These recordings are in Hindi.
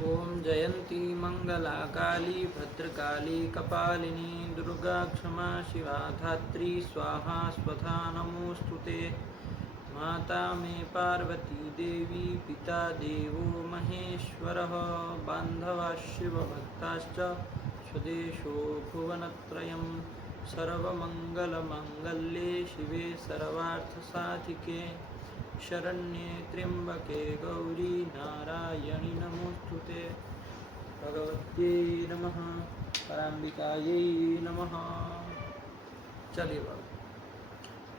ओम जयंती मंगला काली भद्रकाली कपालिनी दुर्गा क्षमा शिवा धात्री स्वाहा स्वधा नमोस्तुते। माता मे पार्वती देवी पिता देवो महेश्वरः बान्धवा शिवभक्ताश्च स्वदेशो भुवनत्रयं। सर्वमङ्गलमाङ्गल्ये शिवे सर्वार्थसाधिके शरण्ये त्र्यंबके गौरी नारायणि नमोस्तुते। भगवत्यै नमः पराम्बिकायै नमः। चलिए बाबू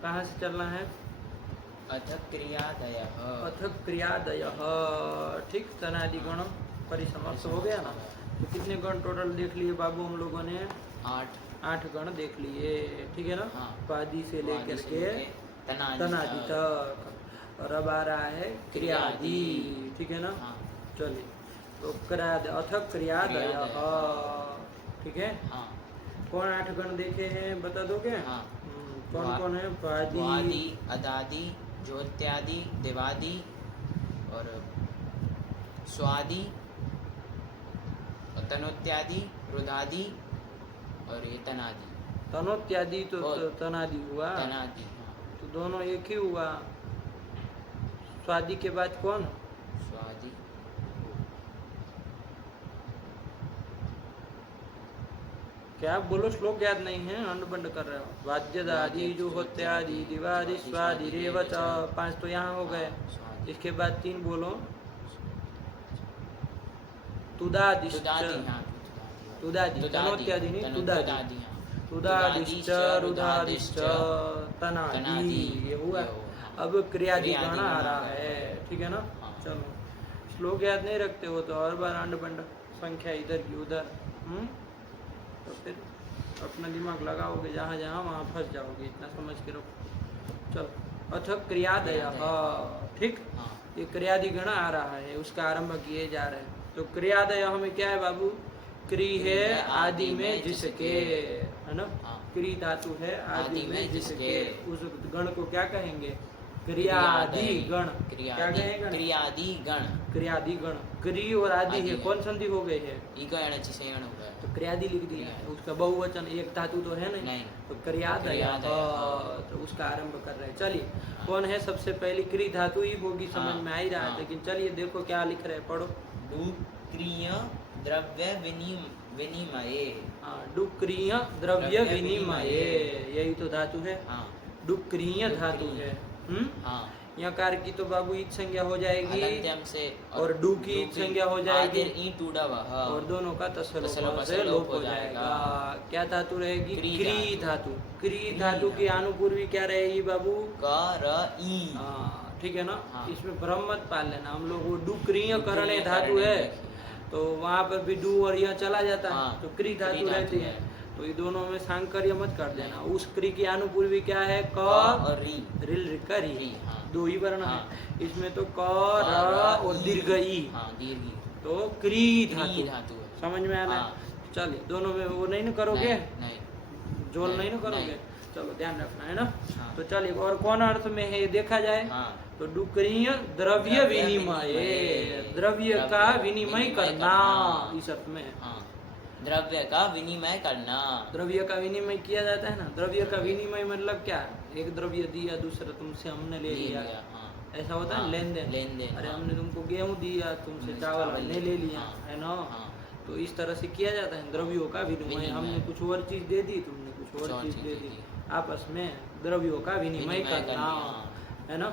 कहाँ से चलना है? अथ क्रियादयः। अथ क्रियादयः ठीक। तनादि गण परिसमाप्त हो गया ना। तो कितने गण टोटल देख लिए बाबू हम लोगों ने? 8 गण देख लिए। ठीक है ना। हाँ। पादी से लेकर के तनादि तक। और अब आ रहा है क्रियादि। ठीक है ना। हाँ। चलिए तो अथ क्रियादय। ठीक है। हाँ। कौन 8 गण देखे हैं बता दोगे? हाँ। कौन कौन है? वादी, अदादि, ज्योत्यादि, देवादि और स्वादि, तनोत्यादि, रुदादि और ये तनादि। तनोत्यादि तो तनादि हुआ। तनादि तो दोनों एक ही हुआ। स्वादि के बाद कौन? स्वादि, क्या आप बोलो? श्लोक याद नहीं है, अंड बंड कर रहे हो। वाद्यदादि जो होते आदि दिवादि स्वादि रेवच 5 तो यहाँ हो गए। इसके बाद 3 बोलो। तुदादिश्च, तनोत्यादि नहीं, तुदादिश्च रुदादिश्च तनादि। ये हुआ। अब क्रियादि गण आ रहा है। ठीक है ना। चलो श्लोक याद नहीं रखते हो तो और बार अंड बंड संख्या इधर की उधर। तो फिर अपना दिमाग लगाओगे जहाँ जहाँ वहाँ फंस जाओगे। इतना समझ के रखो। चलो अथ क्रियादय। ठीक। ये क्रियादि गण आ रहा है, उसका आरंभ किए जा रहे हैं। तो क्रियादय हमें क्या है बाबू? क्रि है आदि में जिसके, है ना। क्रि धातु है आदि में जिसके। उस गण को क्या कहेंगे? क्रियादि गण। क्या कहेंगे? क्रियादि गण। क्रियादि गण। क्रि और आदि है, कौन संधि हो गई है? तो क्रियादि लिख दिया है। उसका बहुवचन एक धातु तो है नहीं। तो क्रियादय तो उसका आरंभ कर रहे हैं। चलिए कौन है? सबसे पहली क्रि धातु ही होगी, समझ में आ ही रहा है। लेकिन चलिए देखो क्या लिख रहे हैं, पढ़ो। डुक्रिय द्रव्य विनिमये। डुक्रिय द्रव्य विनिमये, यही तो धातु है। डुक्रिय धातु है। यकार की तो बाबू ईट संज्ञा हो जाएगी से, और डू की ईट संज्ञा हो जाएगी और दोनों का तसलोप से लोप हो जाएगा। क्या धातु रहेगी? क्री धातु। क्री धातु की अनुपूर्वी क्या रहेगी बाबू? ठीक है ना। इसमें भ्रम मत पाल लेना। हम लोग वो डुक्रिय करणे धातु है तो वहाँ पर भी डू और यह चला जाता है। तो क्री धातु रहती है। तो ये दोनों में सांकर्य मत कर देना। उस क्री की अनुपूर्वी क्या है? क और रिल री। 2 ही वर्ण है इसमें। तो क र और दीर्घ ई। तो क्री धातु समझ में आना। चलिए दोनों में वो नहीं ना करोगे? जोल नहीं ना करोगे? चलो ध्यान रखना है ना। तो चलिए और कौन अर्थ में है ये देखा जाए। तो डुक्रिय द्रव्य विनिमय, द्रव्य का विनिमय करना, इस अर्थ में। द्रव्य का विनिमय करना। द्रव्य का विनिमय किया जाता है ना। द्रव्य का विनिमय मतलब क्या? एक द्रव्य दिया, दूसरा तुमसे हमने ले लिया। ऐसा होता है लेन देन। अरे हमने तुमको गेहूं दिया, तुमसे चावल हमने ले लिया, है ना। तो इस तरह से किया जाता है द्रव्यों का विनिमय। हमने कुछ और चीज दे दी, तुमने कुछ और चीज दे दी। आपस में द्रव्यों का विनिमय करना, है ना।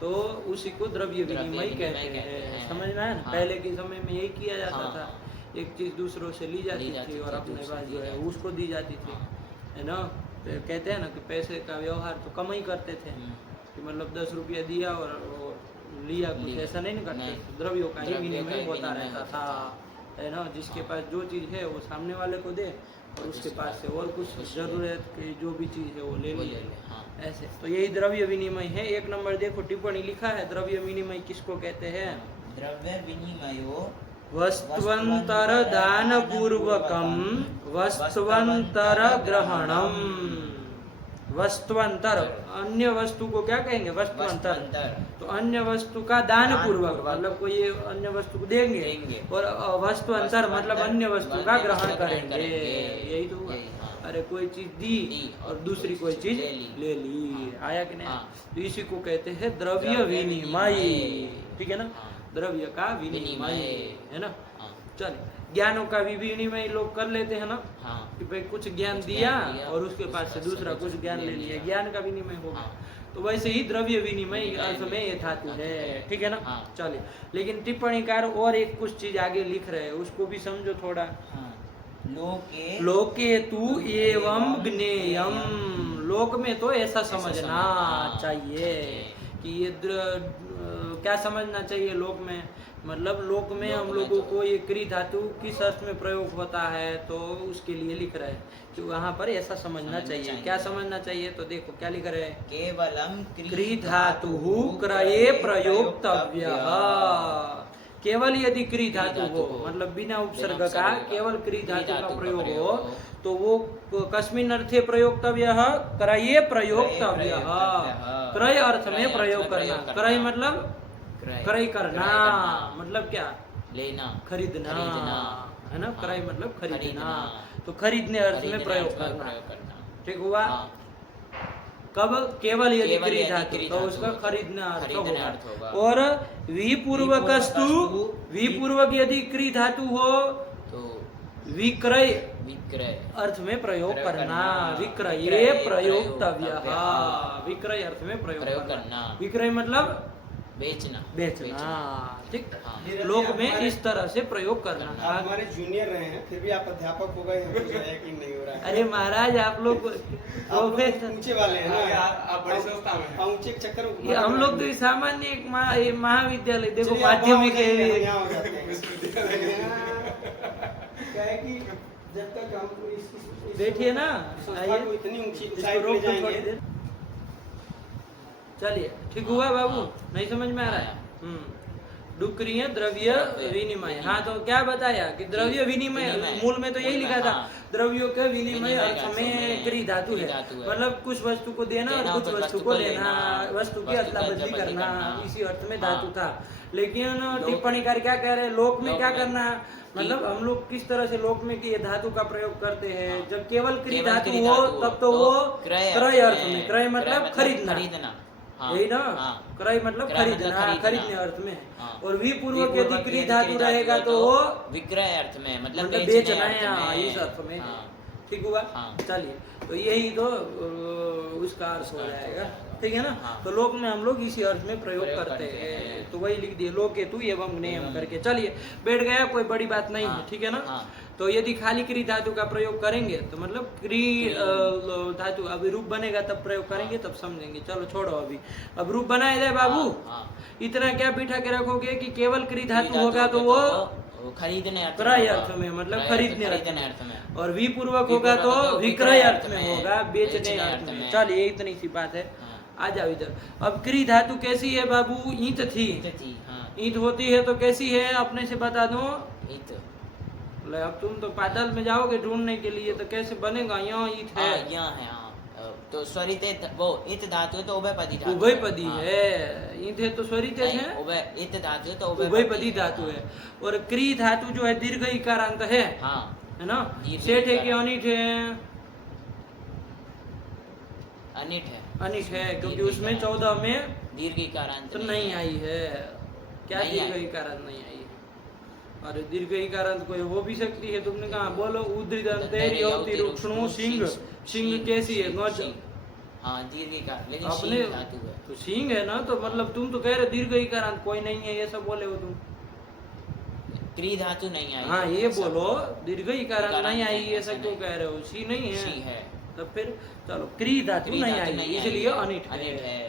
तो उसी को द्रव्य विनिमय कहते हैं। समझ में आया ना। पहले के समय में यही किया जाता था। एक चीज दूसरों से ली जाती थी और अपने पास जो है उसको दी जाती थी, है ना। तो कहते हैं ना कि पैसे का व्यवहार तो कम ही करते थे कि मतलब 10 रुपया दिया और लिया, कुछ ऐसा नहीं करते। द्रव्यों का ही विनिमय होता रहता था, है ना। जिसके पास जो चीज़ है वो सामने वाले को दे और उसके पास से और कुछ जरूरत की जो भी चीज़ है वो ले लिए। ऐसे तो यही द्रव्य विनिमय है। 1 नंबर देखो टिप्पणी लिखा है। द्रव्य विनिमय किसको कहते हैं? द्रव्य विनिमयो वस्त्वंतर दान पूर्वकम वस्त्वंतर ग्रहणम। वस्तुअंतर, अन्य वस्तु को क्या कहेंगे? वस्तुअंतर। वस्तुअंतर। तो अन्य वस्तु का दान पूर्वक, पूर्वक। मतलब कोई अन्य वस्तु को देंगे, देंगे। और वस्तुअंतर मतलब अन्य वस्तु का ग्रहण करेंगे। यही तो हुआ। हाँ। अरे कोई चीज दी और दूसरी कोई चीज ले ली। आया कि नहीं? हाँ। तो इसी को कहते हैं द्रव्य विनिमय। ठीक है ना? हाँ। द्रव्य का विनिमय, विनिमय। है ना? हाँ। चलिए, ज्ञानों का भी विनिमय लोग कर लेते हैं ना, हाँ। कि भाई कुछ ज्ञान कुछ दिया ज्ञान दिया, और उसके पास से दूसरा कुछ ज्ञान ले लिया, ज्ञान का विनिमय होगा। हाँ। तो वैसे ही द्रव्य विनिमय विनिमय अर्थ में ये धातु है। ठीक है ना? हाँ। चलिए, लेकिन टिप्पणीकार और एक कुछ चीज आगे लिख रहे हैं, उसको भी समझो थोड़ा। हाँ। लोके तु एवं ज्ञेयम, लोक में तो ऐसा समझना चाहिए कि ये क्या समझना चाहिए लोक में? मतलब लोक में हम लोगों को ये क्री धातु किस अर्थ में प्रयोग होता है, तो उसके लिए लिख रहे हैं कि वहाँ पर ऐसा समझना चाहिए। क्या समझना चाहिए? तो देखो क्या लिख रहे हैं, केवलम क्री धातु क्रये प्रयोक्तव्य। केवल यदि क्री धातु हो, मतलब बिना उपसर्ग का केवल क्री धातु का प्रयोग हो, तो वो कस्मिन् अर्थे प्रयोक्तव्य? क्रये प्रयोक्तव्य। क्रय अर्थ में प्रयोग करना। क्रय मतलब क्रय करना, मतलब क्या? लेना, खरीदना, है ना? क्रय मतलब खरीदना, खरीदना। तो खरीदने अर्थ में प्रयोग करना। ठीक हुआ? कब? केवल यदि क्री धातु, तो उसका खरीदना अर्थ होगा। और विपूर्वकस्तु, विपूर्वक यदि क्री धातु हो तो विक्रय अर्थ में प्रयोग करना। विक्रये प्रयोक्तव्य, विक्रय अर्थ में प्रयोग करना। विक्रय मतलब बेचना, बेचना। ठीक, लोक में इस तरह से प्रयोग करना। आप हमारे जूनियर रहे हैं, फिर भी आप अध्यापक हो गए, हमको जो है कि नहीं हो रहा है। अरे महाराज, आप लोग प्रोफेसर ऊंचे वाले हैं ना, आप बड़ी संस्था में हैं। ऊंचे के चक्कर में हम लोग तो सामान्य एक महाविद्यालय, देखो माध्यमिक है, यहाँ हो जाते हैं। क्या है कि जब तक हम बैठिए ना, संस्था को इतनी ऊंची ऊंचाई पे ले जाएंगे। चलिए, ठीक हुआ बाबू? नहीं समझ में आ रहा है? डुक्रिय द्रव्य विनिमय। हाँ, तो क्या बताया कि द्रव्य विनिमय, मूल में तो यही लिखा था, द्रव्यों के विनिमय अर्थ में क्री धातु है। मतलब कुछ वस्तु को देना और कुछ वस्तु को लेना, वस्तु की अदला बदली करना, इसी अर्थ में धातु था। लेकिन टिप्पणीकार क्या कह रहे हैं? लोक में क्या करना? मतलब हम लोग किस तरह से लोक में कि ये धातु का प्रयोग करते हैं? जब केवल क्री धातु हो तब तो वो क्रय अर्थ में, क्रय मतलब खरीदना, यही ना? क्रय मतलब खरीदना, खरीदने अर्थ में। और विपूर्वक यदि क्री धातु रहेगा तो वो विक्रय अर्थ में, मतलब बेचना है, इस अर्थ में। ठीक हुआ? चलिए, तो यही तो उसका अर्थ हो जाएगा। ठीक है ना? तो लोक में हम लोग इसी अर्थ में प्रयोग करते हैं, तो वही लिख दिए, लोके तु एवं ज्ञेयम करके। चलिए, बैठ गया, कोई बड़ी बात नहीं है। ठीक है ना? तो यदि खाली क्री धातु का प्रयोग करेंगे तो मतलब क्री धातु, अभी रूप बनेगा तब प्रयोग करेंगे, तब समझेंगे। चलो छोड़ो अभी, अब रूप बनाया जाए बाबू। इतना क्या बिठा के रखोगे कि केवल क्री धातु होगा तो वो खरीदने क्रय अर्थ में, मतलब खरीदने अर्थ में, और विपूर्वक होगा तो विक्रय अर्थ में होगा, बेचने अर्थ में। चलिए, इतनी सी बात है। आ जाओ इधर। अब क्री धातु कैसी है बाबू? ईंट थी। ईंट होती है तो कैसी है, अपने से बता दो। अब तुम तो पाताल में जाओगे ढूंढने के लिए, तो कैसे बनेगा? यहाँ ईंट है, यहाँ है, तो स्वरित वो ईंट धातु है तो उभयपदी धातु, उभयपदी है। ईंट है तो स्वरित है, ईंट धातु है तो उभयपदी धातु है। और क्री धातु जो है दीर्घ इकारांत है, है ना? सेठ है कि अनिट है? अनिट है, अनिट है, क्योंकि उसमें 14 में दीर्घ इकारांत तो नहीं आई है। क्या दीर्घ इकारांत नहीं आई? अरे दीर्घ इकारांत कोई हो भी सकती है। तुमने कहा बोलो, उद्रिदंतेरी होती रुक्षणु सिंह। सिंह कैसी है? गज। हाँ, दीर्घ इकार, लेकिन अपने धातु है तो सिंह है ना, तो मतलब तुम तो कह रहे दीर्घ इकारांत कोई नहीं है, ये सब बोले हो तुम। क्री धातु नहीं आई। हाँ, ये बोलो दीर्घ इकारांत नहीं आई, ये सब तो कह रहे हो। सी नहीं है, तो फिर चलो क्री धातु नहीं आई, इसलिए अनिट है।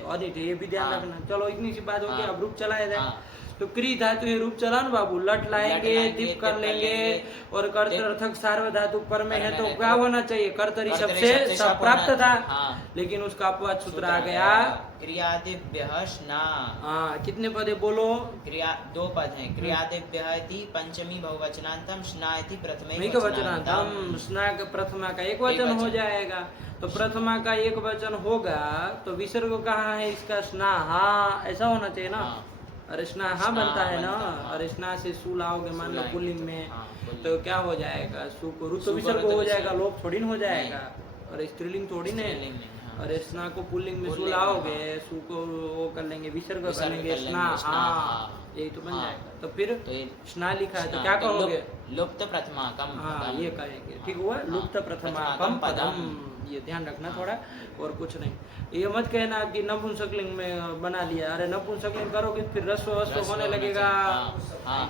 अनिट है, ये भी ध्यान रखना। चलो, इतनी सी बात हो गई। अब रूप चलाया जाए। तो क्री धातु ये रूप चला ना बाबू, लट लाएंगे, लट दीप लाएंगे, कर दीप लेंगे, कर और कर्तर्थक सार्वधातुक पर में है तो है क्या तो होना चाहिए, कर्तरी शब्द कर्तरी शब्द से से सब सब प्राप्त होना- था, हाँ। लेकिन उसका अपवाद सूत्र आ गया। क्रियादिभ्यः स्ना। हाँ, कितने पदे बोलो, क्रिया 2 पद हैं। क्रियादिभ्यः इति पंचमी बहुवचनांतम, स्ना इति प्रथमे नहीं का वचनांतम, स्ना का प्रथमा का एक वचन हो जाएगा, तो प्रथमा का एक वचन होगा तो विसर्ग कहाँ है इसका, स्ना, हाँ ऐसा होना चाहिए ना। हाँ। अरे स्ना हाँ बनता है ना, अरे स्ना से सू लाओगे मान लो पुल्लिंग में, हाँ, पुल्लिंग। तो क्या हो जाएगा, सू को रुत सू को विसर्ग रुत हो विसर्ग। जाएगा, लोप थोड़ी ना हो जाएगा, और स्त्रीलिंग थोड़ी ना स्त्रीलिंग नहीं, हाँ। अरे स्ना को पुल्लिंग में सू पुल्लिंग, लाओगे, सू को वो कर लेंगे, विसर्ग कर विसर्ग लेंगे, कर लेंगे, स्ना, स्ना, हाँ हाँ। यही तो बन हाँ। जाएगा। तो फिर तो ये स्ना लिखा है तो स्ना, क्या तो कहोगे, लुप्त प्रथमाकम हाँ पदम। ये करेंगे, ठीक हुआ, लुप्त प्रथमाकम पदम, ये ध्यान रखना थोड़ा, और कुछ नहीं। ये मत कहना कि नपुंसकलिंग में बना लिया, अरे नपुंसकलिंग करोगे फिर रस्व वस्व होने लगेगा,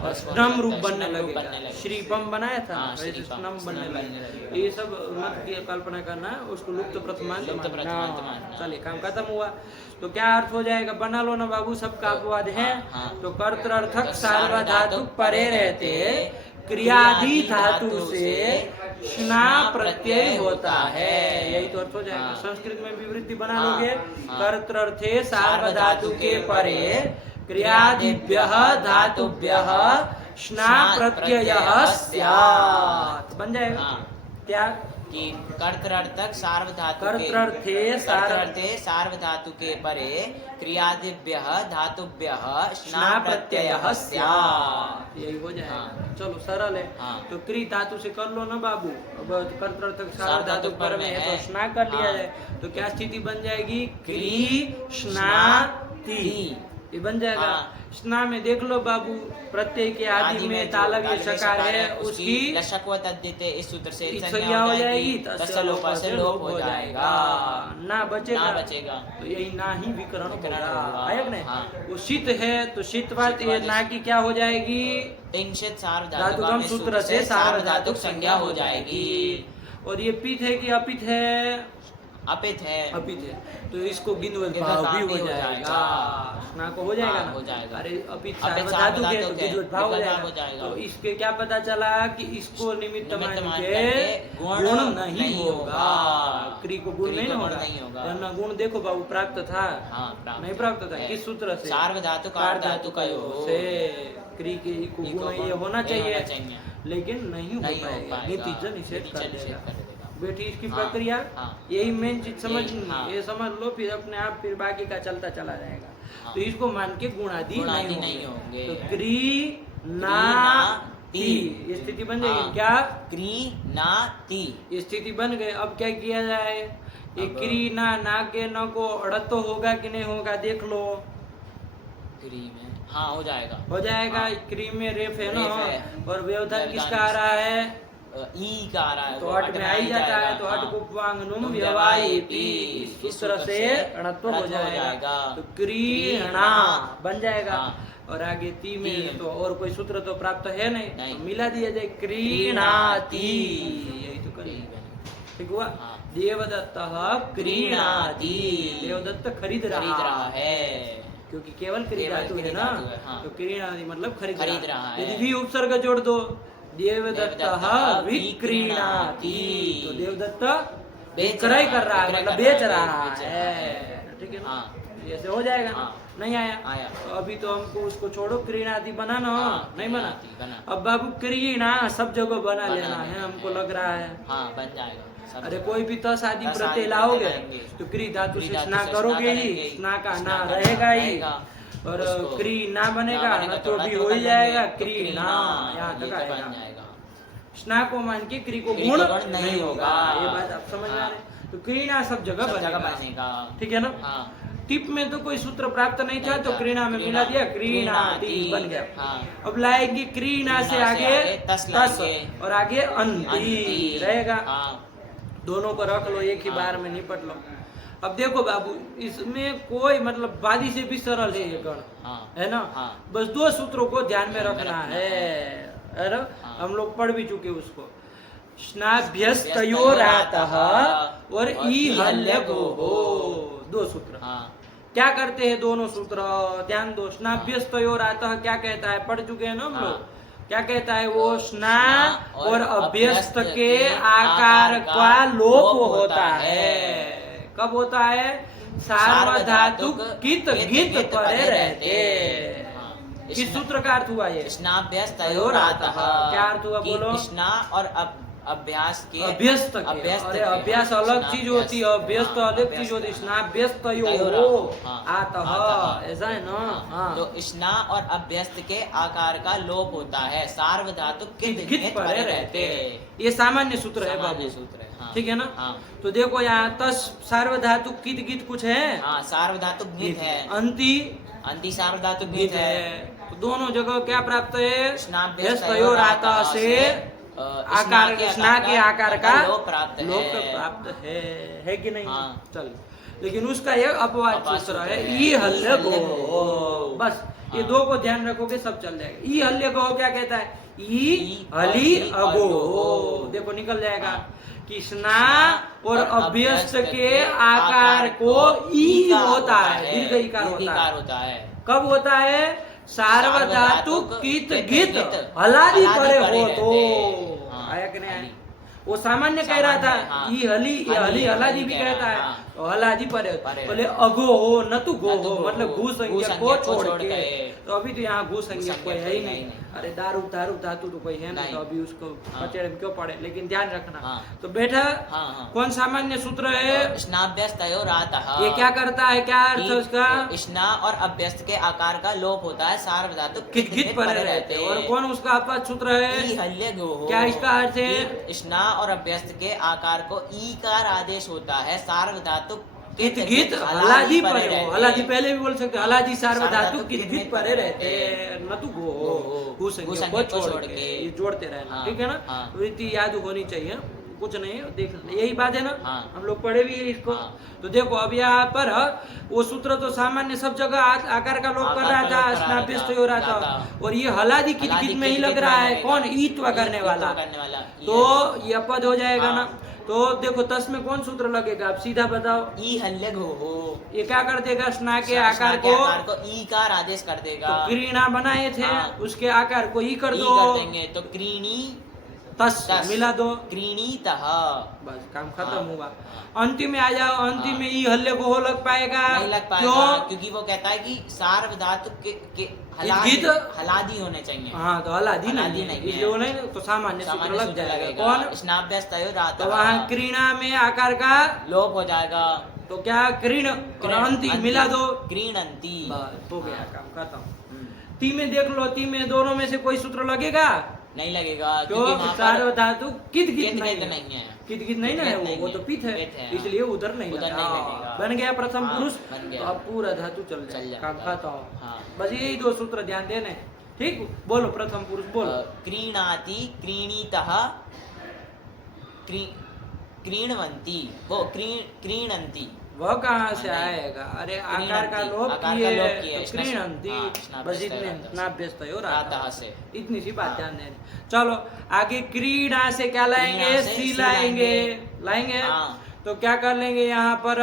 और स्नम रूप बनने लगेगा, श्रीपम बनाया था हाँ, वैसे श्रीपम, स्नम बनने स्नम बनने लगेगा, लगेगा। ये सब मत की कल्पना करना, उसको लुप्त प्रथमांत लुप्त प्रथमांत मानना। चलिए काम खत्म हुआ। तो क्या अर्थ हो जाएगा, बना लो ना बाबू, सबका अपवाद है। हाँ। तो कर्तर्थक सार्वधातुक परे रहते क्रियादि धातु से स्ना प्रत्यय होता है, यही तो अर्थ हो जाएगा। हाँ। संस्कृत में विवृत्ति बना हाँ, लोगे, हाँ। कर्तर्थे सार्वधातु के परे क्रियादिभ्यः धातुभ्यः स्ना प्रत्ययः स्यात्, बन जाएगा। हाँ। क्या, कि कर्तर्थक सार्वधातु कर्तर्थे कर्तर्थे सार्वधातु के परे क्रियादिभ्यः धातुभ्यः स्ना प्रत्ययः स्यात्, यही हो जाएगा। हाँ। चलो सरल है। हाँ। तो क्री धातु से कर लो ना बाबू, अब कर्तर्थक सार्वधातु पर में है तो स्ना कर लिया हाँ। जाए, तो क्या स्थिति बन जाएगी, क्री स्नाति, ये बन जाएगा। हाँ। स्ना में देख लो बाबू, प्रत्यय के आदि में तालव्य शकार है, उसकी लशक व तद्धिते इस सूत्र से संज्ञा हो जाएगी, तस्य लोप से लोप हो जाएगा, ना बचेगा, ना बचेगा। तो यही ना ही विकरण विकरण होगा, होगा। है कि नहीं? हाँ। वो शीत है तो शीतवात, ये ना की क्या हो जाएगी, तिंशित सार्वधातुकम धातुकम इस सूत्र से सार्वधातुक संज्ञा हो जाएगी। और ये पित है कि अपित है, अपित है, अपित है, तो इसको गिनवत गिनवत भाव भाव भी हो भी हो जाएगा, जाएगा। स्ना को हो जाएगा हाँ, ना, हो जाएगा। अरे अपित अपित सार्वधातुक है तो सार्वधातुक है, गिनवत भाव हो गिनवत भाव हो जाएगा। जाएगा। तो इसके क्या पता चला कि इसको निमित्त मान निमित्त मान के करके गुण नहीं होगा, क्री को गुण क्री नहीं को गुण होगा, नहीं होगा। वरना गुण देखो बाबू प्राप्त था, हाँ, प्राप्त नहीं प्राप्त था, है। किस सूत्र से, सार्वधातुक अर्धातुकयोः से क्री के को क्री को गुण ये गुण होना नहीं होना चाहिए, चाहिए। लेकिन नहीं हो नहीं हो पाएगा, पाएगा, नतीजा निषेध नतीजा कर निषेध देगा। कर देगा। बेटी इसकी हाँ, प्रक्रिया, हाँ। यही मेन चीज समझनी, हाँ। ये समझ लो, फिर अपने आप फिर बाकी का चलता चला जाएगा। हाँ। तो इसको मान के गुणादि गुणादि नहीं नहीं होंगे, होंगे। तो क्री ना ती, ये स्थिति बन जाएगी। हाँ। क्या, क्री ना ती, ये स्थिति बन गई। अब क्या किया जाए, ये अब- क्री ना के न को अड़त तो होगा कि नहीं होगा, देख लो, क्री में हाँ हो जाएगा, हो जाएगा। हाँ। क्री में रेफ है ना, रेफ है। और व्यवधान व्यवधान किसका आ रहा है, ई का आ रहा है, तो वो अट में आ ही जाता है, तो अट हाँ। को वांगनुम तुम व्यवायेति, व्यवायेति, इस इस सूत्र सूत्र से से अणत्व हो अणत्व हो जाएगा, जाएगा। तो क्रीणा बन जाएगा। हाँ। और आगे ती में ती। तो और कोई सूत्र तो प्राप्त है नहीं, नहीं। तो मिला दिया जाए क्रीणाति, यही तो करेगा, ठीक हुआ। हाँ। देवदत्त क्रीणाति, देवदत्त खरीद खरीद रहा रहा है, क्योंकि केवल क्री केवल धातु है क्री ना, धातु है, हाँ। तो क्रीणादि मतलब खरीद खरीद रहा है। यदि भी उपसर्ग जोड़ दो, देवदत्त देवदत्तः विक्रीणाति, तो देवदत्त बेच विक्रय रहा कर रहा है, विक्रय मतलब कर बेच रहा रहा है, बेच रहा है, है। ठीक है ना, हाँ। ऐसे हो जाएगा ना। हाँ। नहीं आया, आया। तो अभी तो हमको उसको छोड़ो, क्रीणाति बना ना, हाँ, नहीं बना। क्रीणाति बना। अब बाबू क्रीणा सब जगह बना बना लेना है, लेना हमको है। लग रहा है। हाँ बन जाएगा सब अरे जगह। कोई भी तस आदि तस प्रत्यय आदि लाओगे लाएंगे। तो क्री धातु क्री से धातु स्ना से करोगे स्ना ही, करेंगे। स्ना का स्ना ना का रहेगा ही, रहेगा। और उसको क्री ना बनेगा ना ना बनेगा तो तो भी तो हो कर ही जाएगा, लेंगे, तो क्री क्री ना ना, यहाँ ये तक तो बन आएगा। जाएगा। स्ना को मान के क्री को क्री गुण को गुण नहीं होगा। ये बात आप समझ में आ हाँ। रहे, तो क्री ना सब जगह सब जगह बनेगा, बनेगा, ठीक है ना। हाँ। टिप में तो कोई सूत्र प्राप्त नहीं था, नहीं तो था। क्रीणा में मिला दिया, क्रीणाति बन गया। हाँ। अब लाएंगे क्रीणा से आगे तस तस, लाएंगे। और आगे अंति अंति रहेगा, हाँ। दोनों को रख लो, एक ही हाँ। बार में निपट लो। अब देखो बाबू, इसमें कोई मतलब वादी से भी सरल है ये गण, हाँ। है ना। हाँ। बस दो सूत्रों को ध्यान में ध्यान में रखना रखना है ना। हाँ। हम लोग पढ़ भी चुके उसको, स्नाभ्यस्तयोरातः और ई हल्य गो हो, दो सूत्र। हाँ। क्या करते हैं दोनों सूत्र, ध्यान दो। स्नाभ्यस्तयोर आता क्या कहता है, पढ़ चुके हैं ना हम लोग। क्या कहता है वो, स्ना और अभ्यस्त के आकार का लोप होता है। कब होता है, सार्वधातुक कित गित परे रहते। किस सूत्र का अर्थ हुआ ये, स्नाभ्यस्तयोरातः। क्या अर्थ हुआ बोलो, स्ना और अभ्यास के, अभ्यस्त के। अरे अभ्यास अलग चीज होती है, अभ्यस्त अलग चीज होती है। स्नाभ्यस्तयोः आतः, ऐसा है ना। हाँ, तो स्ना और अभ्यस्त के आकार का लोप होता है, सार्वधातुक कित गित परे रहते। ये सामान्य सूत्र है बाबू, सामान्य सूत्र है। हाँ, ठीक है ना। हाँ। तो देखो यहाँ तस सार्वधातुक कित गित कुछ है, हाँ, सार्वधातुक गित है, अंति सार्वधातुक गित है। तो दोनों जगह क्या प्राप्त है, स्नाभ्यस्तयोरातः से आकार, स्ना के आकार का लोप प्राप्त है कि नहीं। हाँ। चल, लेकिन उसका एक अपवाद सूत्र है, ई हल्ले गो। बस ये दो को ध्यान रखोगे सब चल जाएगा। ई हल्ले गो क्या कहता है, ई हली अगो। देखो निकल जाएगा कि स्ना और अभ्यस्त के आकार को ई होता है, दीर्घ इकार होता है। कब होता है, सार्वधातुक कित गित हलादी परे हो तो। आया कि नहीं आया, वो सामान्य कह रहा था। हाँ। ई हली, हली हलादी भी कहता है, हाँ। तो हलादी परे बोले अगो हो न तू गो हो, मतलब घू संज्ञा को छोड़ के। तो अभी तो यहाँ घू संज्ञा कोई है ही नहीं। अरे दारू दारू धातु तो कोई है नहीं, तो अभी उसको कचड़े में क्यों पड़े। लेकिन ध्यान रखना। तो बेटा कौन सामान्य सूत्र है, स्नाभ्यस्तयोरातः। ये क्या करता है, क्या अर्थ है उसका, स्ना और अभ्यस्त के आकार का लोप होता है, सार्वधातुक कित गित परे रहते। और कौन उसका अपवाद सूत्र है, ई हल्ले गो। क्या इसका अर्थ है, स्ना और अभ्यस्त के आकार को ईकार आदेश होता है, सार्वधातुक कित गित हलादी परे हो। हलादी पहले भी बोल सकते, हलादी सार्वधातुक कित गित परे रहते, न तू गो घू संज्ञा को छोड़ के। ये जोड़ते रहना, ठीक है ना। वृत्ति याद होनी चाहिए, कुछ नहीं, देख यही बात है ना। हम लोग पढ़े भी है इसको। तो देखो अब यहाँ पर वो सूत्र तो सामान्य सब जगह आकार का लोप कर रहा था, स्नाभ्यस्त हो रहा था। और ये हलादी कित गित में ही लग रहा है, कौन, ईत्व करने वाला। तो ये अपद हो जाएगा ना। तो देखो तस में कौन सूत्र लगेगा, आप सीधा बताओ। ई हल्ले गो हो, ये क्या कर देगा, स्ना के आकार को ईकार आदेश कर देगा। तो क्रीणा बनाए थे, उसके आकार को ई कर दो, कर देंगे तो क्रीणी तस मिला दो, क्रीणीतः। बस काम खत्म हुआ। अंतिम में आ जाओ, अंतिम में ई हल्ले को हो लग पाएगा, नहीं लग पाएगा। क्यों, क्योंकि वो कहता है कि सार्वधातुक के हलादी होने चाहिए। हाँ, तो हलादी नहीं, इसलिए वो नहीं, तो सामान्य सूत्र लग जाएगा। कौन, स्नाभ्यस्तयोरातः। तो वहाँ क्रीणा में आकार का लोप हो जाएगा, तो क्या, क्रीणंती मिला दो, क्रीणंती। बस हो गया काम खत्म। ती में देख लो, ती में दोनों में से कोई सूत्र लगेगा, नहीं लगेगा, क्योंकि सार्वधातु कित गित नहीं है, कित गित नहीं ना, वो तो पित है, इसलिए उधर नहीं लगेगा। बन गया प्रथम पुरुष, तो अब पूरा धातु चल जाएगा, काम खत्म। बस यही दो सूत्र ध्यान देने, ठीक। बोलो प्रथम पुरुष बोलो। क्रीणाति, क्रीणीतः, क्रीणवंती, वो क्रीणंती। वह कहाँ से आएगा, अरे आकार का लोप किए तो क्रीणंती, बस इतने स्नाभ्यस्तयोरातः से, इतनी सी बात ध्यान देने। चलो आगे, क्रीड़ा से क्या लाएंगे, सी लाएंगे। तो क्या कर लेंगे, यहाँ पर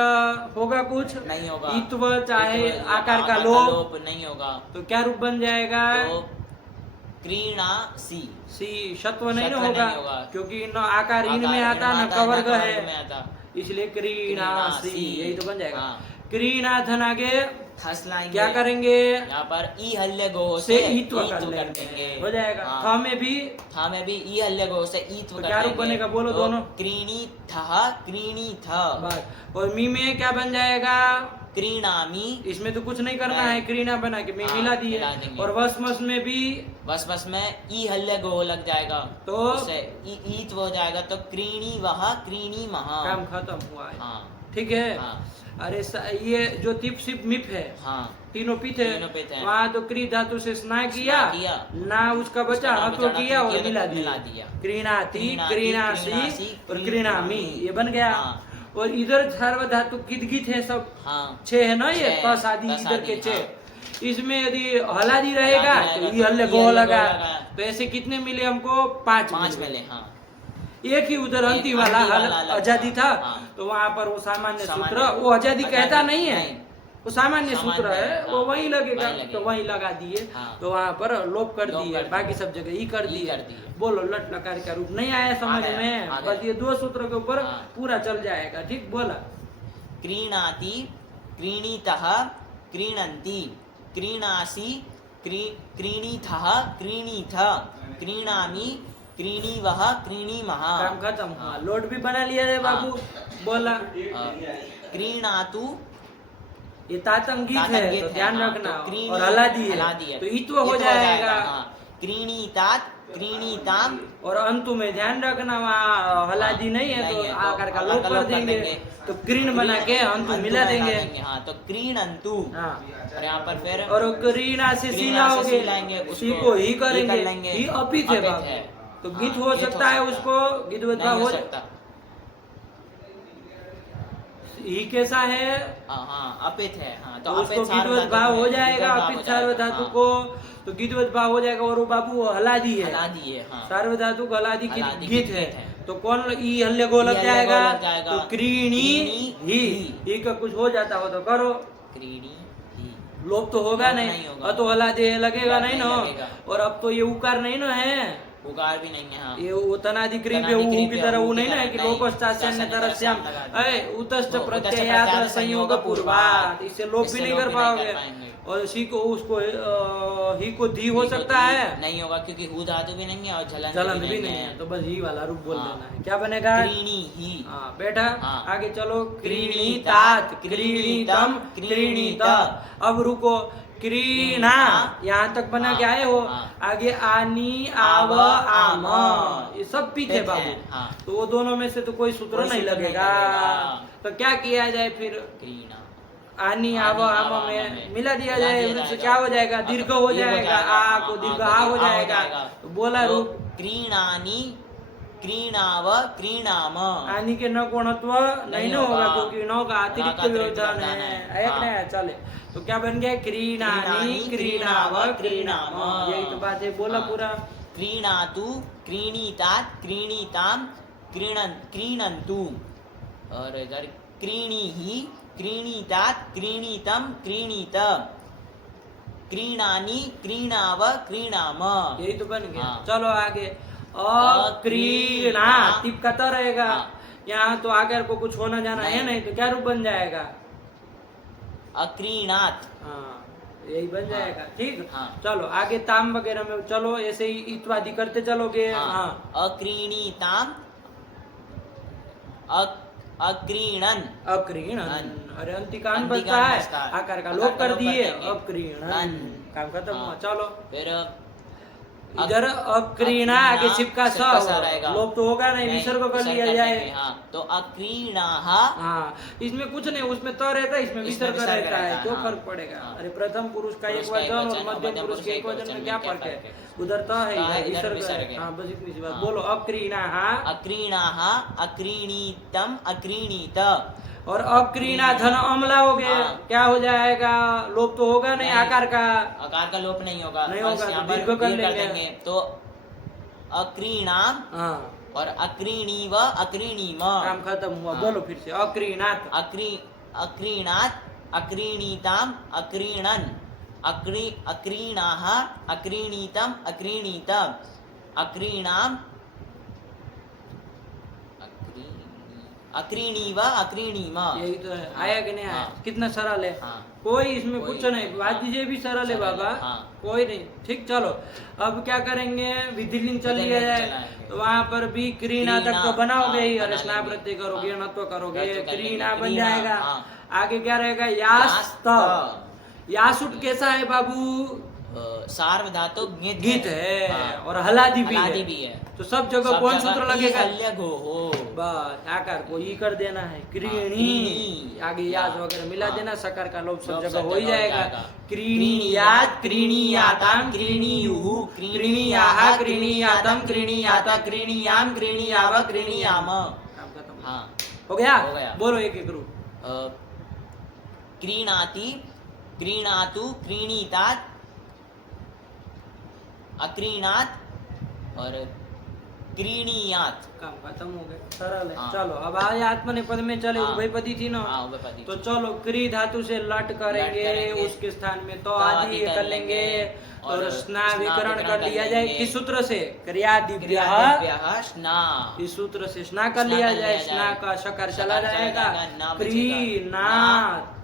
होगा कुछ नहीं होगा, ईत्व चाहे आकार का लोप नहीं होगा, तो क्या रूप बन जाएगा, क्रीणा सी। शत्व नहीं ना होगा, क्योंकि न आकार इन में आता न कवर्ग है, इसलिए क्रीणासी, यही तो बन जाएगा। क्रीणाधन आगे थस लाएंगे, क्या करेंगे, यहाँ पर ई हल्ले गो से ईत्व कर लेंगे, हो जाएगा। था में भी ई हल्ले गो से ईत्व क्या रूप बनेगा, बोलो दोनों। क्रीणी था। और मी में क्या बन जाएगा, क्रीणामी। इसमें तो कुछ नहीं करना है, क्रीणा बना के मैं मिला दिए। और वसमस में भी वसमस में ई हल्ले गो लग जाएगा, तो ईत हो जाएगा, तो क्रीणी वह क्रीणी महा, काम खत्म हुआ है। ठीक है। अरे ये जो तिप सिप मिप है, तीनों पित है, वहाँ तो क्री धातु से स्ना किया, ना उसका बचा तो किया और मिला दिया। क्रीणाति, क्रीणासी और क्रीणामी, ये बन गया। और इधर सार्वधातु कित गित है सब, 6 है ना, ये तस आदि इधर के 6। इसमें यदि हलादी रहेगा तो ये हल्ले गो लगा, तो ऐसे कितने मिले हमको, 5 मिले। एक ही उधर अंति वाला आजादी था, तो वहाँ पर वो सामान्य सूत्र, वो आजादी कहता नहीं है, वो सामान्य सूत्र है, हाँ, वो वहीं लगेगा, वहीं लगेगा। तो वहीं लगा दिए, हाँ। तो वहाँ पर लोप कर लोप दिए, कर दिए। बाकी सब जगह ही कर ई दिए। कर दिए। बोलो लट लकार का रूप नहीं आया समझ गया, में, आ बस गया। ये 2 सूत्र के ऊपर हाँ। पूरा चल जाएगा। ठीक बोला। क्रीणाति, क्रीणीतः, क्रीणन्ति, क्रीणासि, क्रीणीथः, क्रीणीथ, क्रीणामि, क्रीणीवः, क्रीणीमः। काम खत्म। हाँ, लोट भी बना लिया है बाबू। बोला क्रीणातु, ये तातम गीत तातम है, गीत तो है, ध्यान हाँ, रखना। तो क्रीणी और हलादी हलादी है, है, तो इत्व हो जाएगा। हाँ। क्रीणीतात, क्रीणीताम, और अंतु में ध्यान रखना, वहाँ हलादी नहीं है, तो आकार का लोप कर देंगे, तो क्रीण बना के अंतु मिला देंगे। हाँ, तो क्रीणन्तु। हाँ, और यहाँ पर फिर और क्रीणा से सी क्रीणा से सी लाओगे, लाएंगे, सी उसको को ही ही कर करेंगे, लेंगे। ही अपित है अपित बाबू। है। तो हाँ, गीत हो गीत हो सकता है, सकता। उसको गीत नहीं हो सकता। ही कैसा है, हाँ, अपित है। हाँ, तो तो उसको अपित गीतवत भाव हो जाएगा, अपित सार्वधातु हाँ, को तो गीतवत भाव हो जाएगा, और वो बाबू हलादी है, हलादी है। हाँ, सार्वधातु को हलादी की हलादी गीत गीत है, है। तो कौन ई हल्ले को लग ई जाएगा, हल्ले को लग जाएगा। तो क्रीणी क्रीणी ही का कुछ हो जाता हो तो करो, क्रीणी ही। लोप तो होगा लोप नहीं, नहीं होगा। और तो हलादी लगेगा नहीं ना। लगेगा। और अब तो ये उकार नहीं ना है, उकार भी नहीं है। हाँ, ये वो तनादि क्रिय तनादि ऊ क्रिय की पे तरह ऊ वो की नहीं ना तरह है कि नहीं। लोकस्तास्यन्य तरस्याम लगा दिया। ए उतश्च वो प्रत्ययात प्रत्यात संयोग पूर्वात, इससे लोप भी इससे नहीं लोप कर भी नहीं कर पाओगे। पाएंगे। और इसी को उसको ही को धी हो सकता है, नहीं होगा, क्योंकि हु धातु भी नहीं है और जलन भी नहीं है, तो बस ही वाला रूप बोल हाँ। देना है। क्या बनेगा, क्रीणी ही। हाँ बेटा। हाँ। आगे चलो, क्रीणीतात, क्रीणीतात, क्रीणीतम, क्रीणीत। अब रुको, क्रीणा यहाँ तक बना हाँ, के आए हो, हाँ। आगे आनी आव आम, ये सब पीछे पीछे बाबू। है, हाँ। तो वो दोनों में से तो कोई सूत्र कोई नहीं सूत्र नहीं लगेगा, लगेगा। तो क्या किया जाए फिर, क्रीणा आनी आव आम में मिला दिया जाए, उससे क्या हो जाएगा, दीर्घ हो जाएगा, आ को दीर्घ आ हो जाएगा। तो बोला रूप क्रीणानी, क्रीणाव, क्रीणाम। आनी के न कोणत्व नहीं न होगा, क्योंकि न का अतिरिक्त विरोधन है, एक नहीं है, चले। तो क्या बन गया, क्रीणानी, क्रीणाव, क्रीणाम, यही तो बात है। बोला पूरा, क्रीणातु, क्रीणीतात, क्रीणीताम, क्रीणन्तु। और इधर क्रीणीहि, क्रीणीतात, क्रीणीतम, क्रीणीत, क्रीणानि, क्रीणाव, क्रीणाम। यही तो बन गया। हाँ। चलो आगे, अक्रीणा, टिप का तो रहेगा। हाँ। यहाँ तो आगे को कुछ होना जाना है नहीं, तो क्या रूप बन जाएगा, अक्रीणात। हाँ यही बन जाएगा। ठीक, हाँ। चलो आगे ताम वगैरह में चलो, ऐसे ही इत्वादि करते चलोगे। हाँ, अक्रीणीताम, अक्रीणन, अक्रीणन। अरे अंतिकान अंतिकान बचता है, बचता है। आकार का आकार लोप का कर लोप दिए, कर देंगे। अक्रीणन। काम खत्म हुआ। हाँ। चलो फिर इधर अक्रीणा, आगे सिप का स रहेगा, लोप तो होगा नहीं, विसर्ग कर विसर्ग लिया कर जाए। देंगे। हाँ, तो अक्रीणाः। हाँ, इसमें कुछ नहीं, उसमें तो रहता है, इसमें विसर्ग विसर्ग रहता है, रहता है, क्यों हाँ। फर्क पड़ेगा। हाँ। अरे प्रथम पुरुष का एक पुरुष का एक वचन और वचन और मध्यम पुरुष के एक वचन में क्या फर्क है, उधर तो है, हाँ, इधर इधर विसर्ग विसर्ग है। है। हाँ बस इतनी सी बात। हाँ। बोलो, अक्रीणा, अक्रीणाः, अक्रीणीतम, अक्रीणीत। और अक्रीणा धन अमला हो गया, हाँ। क्या हो जाएगा, लोप तो होगा नहीं, नहीं। आकार का आकार का लोप नहीं होगा, नहीं बस होगा, यहाँ तो पर दीर्घ कर दीर्घ लेंगे। देंगे। तो अक्रीणाम हाँ, और अक्रीणीव, अक्रीणीम। काम खत्म हुआ। हाँ। बोलो फिर से, अक्रीणात, अक्रीणात, अक्रीणीताम, अक्रीणन, अक्रीणाः, अक्रीणीतम, अक्रीणीत, अक्रीणाम, अक्रीणीव, अक्रीणीम। यही तो है। आया कि नहीं आया, हाँ। कितना सरल है। हाँ। कोई इसमें कोई- कुछ नहीं, बात दीजिए भी सरल है बाबा। हाँ। कोई नहीं। ठीक, चलो अब क्या करेंगे, विधिलिंग चल लिया विधिलिंग जाए, चलाएंगे। तो वहां पर भी क्रीणा तक तो बनाओगे ही, हाँ, अरे बना स्नान लेंगे। प्रत्यय करोगे, हाँ। नत्व करोगे, नत्व कर लेंगे, क्रीणा बन क्रीणा, जाएगा। हाँ। आगे क्या रहेगा, यास्त। यासुट कैसा है बाबू, सार्वधातु गीत है, हाँ। और हलादी भी हलादी है। भी है। तो सब जगह कौन सूत्र लगेगा, हो हो। बस आकार को ई कर देना है, क्रीणी, क्रीणी। आगे याद हाँ। वगैरह मिला हाँ। देना, सकार का लोप सब लोप जगह सब हो ही जगह हो जाएगा। जाएगा। क्रीणीयात, क्रीणीयाताम, क्रीणीयुः, क्रीणीयाः, क्रीणीयातम, क्रीणीयात, क्रीणीयाम, क्रीणीयाव, क्रीणीयाम। काम खत्म। हाँ, हो गया। हो गया। बोलो एक एक रूप। क्रीणाति, क्रीणातु, क्रीणीतात, अक्रीणात और क्रीणीयात। काम खत्म हो गया, सरल है। हाँ। चलो अब आज आत्मनेपद में चले, हाँ। उभयपदी थी ना, हाँ, उभयपदी तो थी। चलो क्री धातु से लट करेंगे, करेंगे। उसके स्थान में तो तो आदि आदि कर कर लेंगे लेंगे। और और स्ना स्ना विकरण विकरण कर कर लिया जाए लेंगे। किस सूत्र से? क्रियादिभ्यः क्रियादिभ्यः स्ना। इस सूत्र से स्ना कर स्ना लिया कर जाए, लिया स्ना जाए। का शकार शकार चला चला जाएगा, जाएगा, ना क्री बचेगा। ना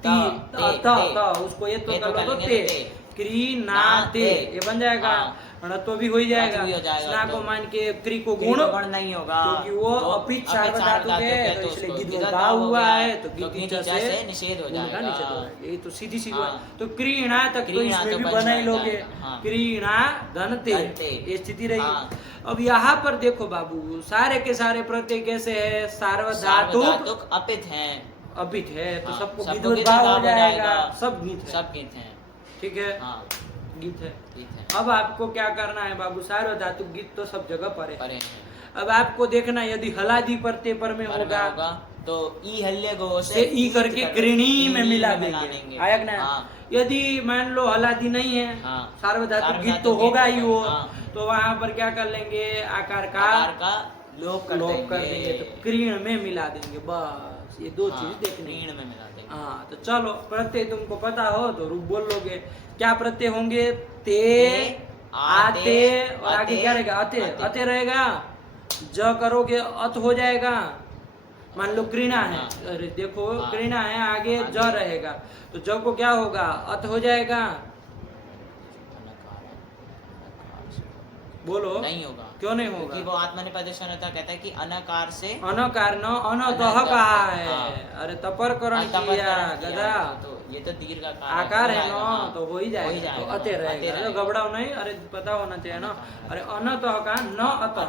ना, ती ते, ते। उसको ये तो ये कर तो लो तो करेंगे ते, तो ते। क्री ना ना, ते, ते। ये बन जाएगा। हाँ। तो भी हो ही जाएगा। भी हो जाएगा, स्ना तो को मान के क्री को क्री गुण, को गुण नहीं होगा, क्योंकि वो अपिच सार्वधातुक है, तो इसलिए गिद्ध भाव हुआ है, तो गिद्ध से निषेध हो गुण का जाएगा। निषेध हो जाएगा। यही तो सीधी सी हाँ। बात। तो क्रीणा तक तो क्रीणा इसमें तो भी बन बना ही जाएगा। लोगे, हाँ। क्रीणा धनते, धनते। ये स्थिति रही। हाँ। अब यहाँ पर देखो बाबू, सारे के सारे प्रत्यय कैसे है? सार्वधातुक सार्वधातुक अपित हैं। अपित है, तो हाँ, सबको सबको विद्युत विद्युत भाव भाव हो हो जाएगा, जाएगा। सब गीत है, सब गीत हैं। ठीक है, हाँ, गीत है। गीत हैं। अब आपको क्या करना है बाबू? सार्वधातुक गीत तो सब जगह पर परे है। हैं। अब आपको देखना, यदि हलादी प्रत्यय पर में पर में होगा होगा तो ई हल्ले गो से ई करके कृणी में मिला मिला देंगे, आया कि ना? हाँ। यदि मान लो हलादी नहीं है, हाँ। सार्वधातुक गीत सार्वधातुक तो गीत होगा ही वो, हाँ। तो वहां पर क्या कर लेंगे? आकार आकार का का लोप कर लोप कर देंगे, तो क्रीण में मिला देंगे। बस ये दो चीज देखनी है। क्रीण में मिला देंगे। हाँ, तो चलो प्रत्यय तुमको पता हो तो रूप बोल लोगे। क्या प्रत्यय होंगे? ते, आते, और आगे क्या रहेगा? अते, अते रहेगा। ज करोगे अत हो जाएगा। मान लो क्रीणा है, हाँ। अरे देखो हाँ। क्रीणा है, आगे ज आगे। रहेगा, तो ज को क्या होगा? अत हो जाएगा। बोलो, नहीं होगा। क्यों नहीं क्योंकि होगा? वो आत्मनिपदेशन होता कहता है कि अनकार से अनकार न अनतः अनतः, कहा है। हाँ। अरे तपरकरण तपरकरण किया किया, गधा, तो ये तो दीर्घ आकार है ना, हाँ। तो हो ही जाएगा, तो अते रहेगा। रहेगा। घबराओ नहीं, अरे पता होना चाहिए ना। अरे अनतः का न अतः,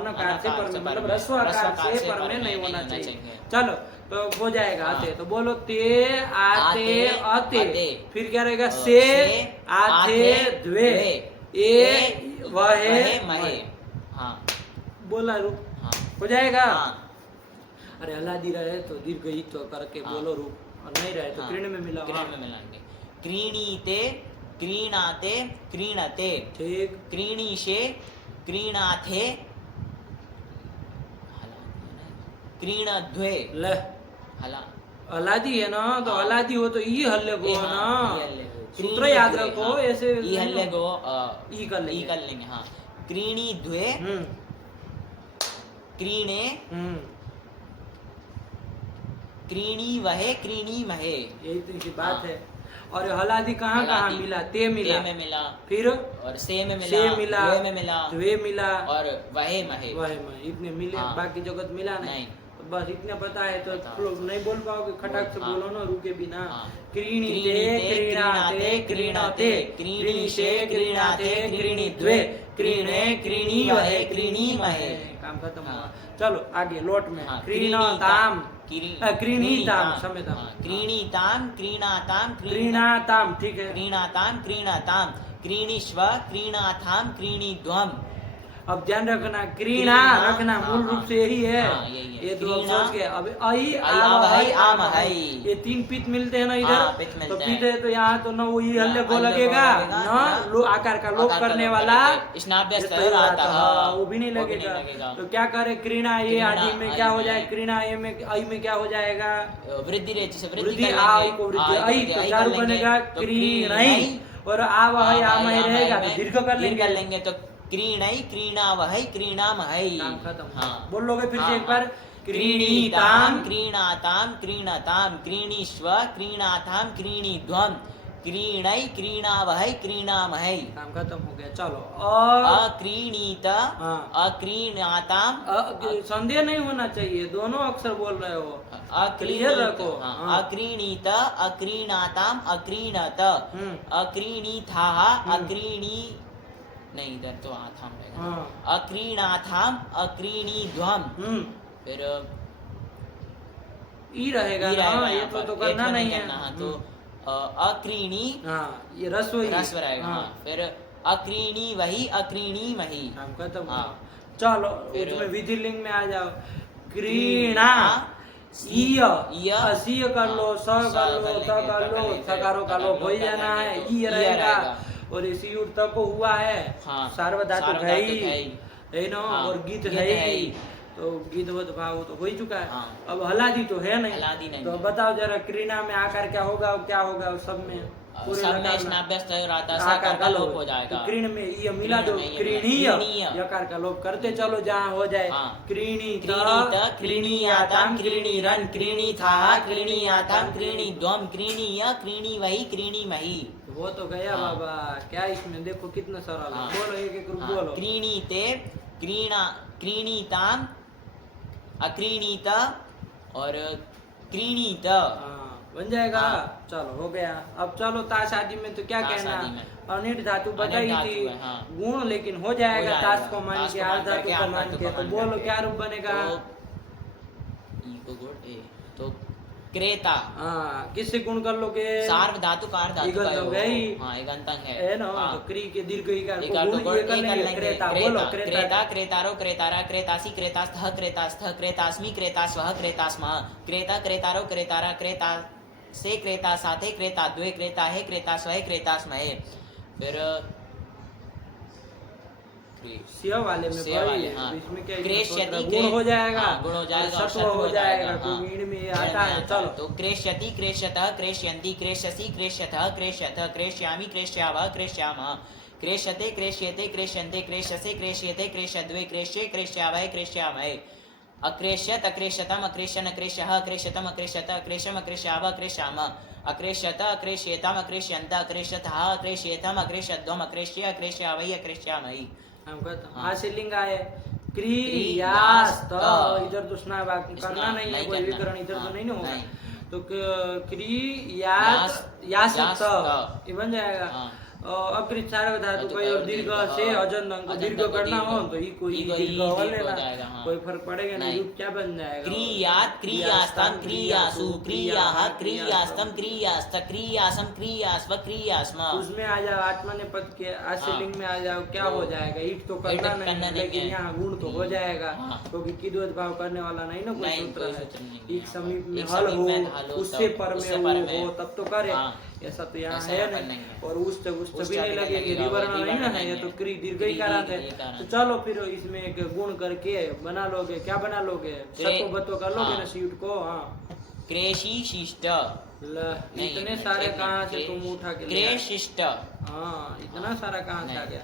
अनकार से पर में, मतलब रस्व आकार से पर में नहीं होना चाहिए। चलो तो हो जाएगा हाँ। अते। तो बोलो ते आते अते, अते। फिर क्या रहेगा? से आते द्वे, ए वहे महे। हाँ, बोला रूप हाँ। हो जाएगा। हाँ। अरे हलादी रहे तो दीर्घ ही तो करके हाँ। बोलो रूप, और नहीं रहे तो हाँ। क्रीण में मिला। क्रीण में मिलाएंगे। क्रीणीते, क्रीणाते, क्रीणते, ठीक, क्रीणीशे, क्रीणाथे, क्रीणध्वे, ले हला हलादी है ना, तो हाँ। हलादी हो तो ई हल्ले को है ना, ई हल्ले गो। सूत्र याद क्रीणी रखो। द्वे, ऐसे ई हल्ले गो ई कर लेंगे। ई कर लेंगे। हाँ, क्रीणी द्वे, हम्म क्रीणे, हम्म, क्रीणी वहे, क्रीणी महे। यही तो इसी बात हाँ। है। और हलादी कहाँ कहाँ हलादी, मिला? ते मिला, ते में मिला, फिर और से में मिला, से मिला, द्वे में मिला, द्वे मिला, और वहे महे। वह में इतने मिले, हाँ। बाकी जगत मिला नहीं। नहीं। तो बस इतने पता है, तो पता। लोग नहीं बोल पाओगे, खटाक से हाँ। बोलो ना, रुके बिना। हाँ। क्रीणीते क्रीणाते क्रीणते, क्रीणीशे क्रीणाते क्रीणीद्वे, क्रीणे क्रीणी वहे क्रीणी महे। काम खत्म हुआ। हाँ। चलो आगे लोट में। हाँ, क्रीणताम, क्रीणीताम क्रीणीताम, समेतम, हाँ, क्रीणीताम, क्रीणाताम, क्रीणाताम, ठीक है। क्रीणाताम, क्रीणाताम, क्रीणीष्व, क्रीणाथाम, क्रीणीध्वम। अब ध्यान रखना, क्रीणा क्रीणा, रखना, हाँ, मूल रूप हाँ। से यही है। हाँ, यही है। ये दो क्रीणा, सोच के अब आई आवहै, आमहै। ये तीन पित मिलते हैं ना हाँ, इधर, पित तो मिलते पित हैं। है तो यहाँ तो न वो ये हल्ले को हल्ले को लगेगा, लगेगा, न लो आकार का लोप आकार का करने लोप वाला करेंगे। स्नाभ्यस्त ये तो आता है, हाँ, वो भी नहीं वो भी लगेगा। नहीं लगेगा। तो क्या करे? क्रीणा ये क्रीणा, आदि में आई क्या हो में। जाए? क्रीणा ये में आई में क्या हो जाएगा? वृद्धि रेच से वृद्धि वृद्धि कर आई लेंगे। को वृद्धि आई को आई, वृद्धि तो आई चारू कर लेंगे। बनेगा तो क्रीणई, और आवहै आमहै रहेगा तो दीर्घ कर लेंगे। तो क्रीणई, क्रीणावहै, क्रीणामहै। काम खत्म। हाँ। बोल लोगे फिर से हाँ, एक बार? क्रीणीताम, क्रीणाताम, क्रीणताम, क्रीणीष्व, क्रीणाथाम, क्रीणीध्वम, क्रीणई, क्रीणावहै, क्रीणामहै। काम खत्म हो गया। चलो अक्रीणीत, हाँ। अक्रीणाताम, संदेह नहीं होना चाहिए, दोनों अक्षर बोल रहे हो, क्लियर रखो। हाँ। अक्रीणीत, अक्रीणाताम, अक्रीणत, हम्म। अक्रीणीथाः, अक्रीणी नहीं, इधर तो आथाम रहेगा। हाँ। अक्रीणाथाम, अक्रीणीध्वम, फिर ई रहेगा ई ना, रहेगा ये यहाँ पर, तो ये करना नहीं है। करना, हाँ, तो अक्रीणी, हाँ, ये रस्व ही। रस्व रहेगा। हाँ। हाँ, फिर अक्रीणी वही, अक्रीणी मही। काम खत्म। हाँ। चलो फिर- उसमें विधि लिंग में आ जाओ। क्रीणा, ईय, ईय, असीय कर लो, स कर लो, त कर लो, सकारो का लोप हो ही जाना है, ई रहेगा। और इसी उठ को हुआ है, हाँ, सार्वधातुक है सार्वधातुक है ही। ही। है ना, हाँ, और गीत गीत है है ही, ही। तो गीतवत भाव तो हो ही चुका है। हाँ। अब हलादी तो है नहीं, हलादी नहीं तो है। बताओ जरा क्रीना में आकार क्या होगा, क्या होगा सब में, पूरे सब में लकार में स्नाभ्यस्तयोराता आकार का लोप लोप हो जाएगा। तो क्रीण में ये मिला दो, क्रीण में ये क्रीणीय क्रीणीय। यकार का लोप करते चलो जहाँ हो जाए। हाँ। क्रीणीत क्रीणीत क्रीणीयाताम क्रीणीरन क्रीणीथाः क्रीणीयाताम क्रीणीद्वम क्रीणीय क्रीणीवहि क्रीणीमहि। वो तो गया हाँ। बाबा, क्या इसमें देखो कितना सरल है। हाँ। बोलो एक एक हाँ, बोलो। क्रीणीते क्रीणीताम अक्रीणीत और क्रीणीत। हाँ, बन जाएगा। हाँ। चलो हो गया। अब चलो ताश आदि में तो क्या ताश कहना, आदि में। अनिट धातु अनिट बताई धातु थी, है, हाँ। गुण लेकिन हो जाएगा हो जाएगा। ताश को मान ताश के, को आर मान धातु करके, को आर मान धातु के, को तो मान बोलो करके। क्या रूप बनेगा। ई को गुण ए तो क्रेता। हाँ, किससे गुण कर लोगे। सार्व धातु कार धातु इगंत का हो गई। हाँ इगंतंग है ना, हाँ। तो क्री के दीर्घ इकार इकार को को गुण गुण ये कर ए कर लेंगे। लेंगे। क्रेता क्रेता बोलो, क्रेता क्रेतारो क्रेतारा क्रेतासी क्रेतास्थः क्रेतास्थः क्रेतास्मि क्रेतास्वः क्रेतास्मः क्रेता क्रेतारो क्रेतारा क्रेता से क्रेता साथे क्रेता द्वे क्रेता है क्रेता स्वहे क्रेतास्महे। फिर सिया वाले में सिया भाई, वाले, हाँ। इसमें क्या क्रेष्यति गुण हो जाएगा। हाँ, गुण हो जाएगा और और सत्व हो जाएगा, हाँ। क्योंकि ईंड में ये ईंड आता है। में चलो तो क्रेष्यति क्रेष्यतः क्रेष्यन्ति क्रेष्यसि क्रेष्यतः क्रेष्यतः क्रेष्यामि क्रेष्यावः क्रेष्यामः क्रेष्यते क्रेष्यते क्रेष्यन्ते क्रेष्यसे क्रेष्यते क्रेष्यद्वे क्रेष्ये क्रेष्यावहे क्रेष्यामहे। अक्रेष्यत अक्रेष्यतम अक्रेष्यन् अक्रेष्यः अक्रेष्यतम अक्रेष्यत अक्रेष्यम् अक्रेष्यावः अक्रेष्यामः अक्रेष्यत अक्रेष्येताम् अक्रेष्यन्त अक्रेष्यतः अक्रेष्येतम् अक्रेष्यद्वम् अक्रेष्ये अक्रेष्यावहि अक्रेष्यामहि। हम कहते हैं हाँ। आसे लिंग आए क्रियास्त, इधर तो स्नाय वाक्य करना स्नाय नहीं है, नहीं कोई करना। विकरण इधर हाँ, तो नहीं ना होगा। नहीं। तो क्रियात यास्त यास्त। ये बन जाएगा। हाँ। अकृत सारे धातु कोई और दीर्घ से अजंत अंक दीर्घ करना हो तो ई कोई दीर्घ हो लेना, कोई फर्क पड़ेगा नहीं। रूप क्या बन जाएगा। क्रियात क्रियास्तम क्रियासु क्रियाः क्रियास्तम क्रियास्त क्रियासम क्रियास्व क्रियास्म। उसमें आ जाओ आत्मनेपद के आशीलिंग में आ जाओ, क्या हो जाएगा। ईट तो करना नहीं, लेकिन यहाँ गुण तो हो जाएगा, क्योंकि किद्वत भाव करने वाला नहीं ना कोई सूत्र है। एक समीप में हल हो, उससे पर में हो तब तो करे। ऐसा तो यहाँ है नहीं, और उस भी नहीं लगेगी, रिवर्ण नहीं ना है, ये तो क्री दीर्घ ही कारण है। तो चलो फिर इसमें एक गुण करके बना लोगे, क्या बना लोगे, सत्व बत्व कर लोगे ना सीट को। हाँ, क्रेशी शिष्ट इतने सारे कहाँ से तुम उठा के ले आए? क्रेशिष्ट। हाँ, इतना सारा कहाँ से आ गया।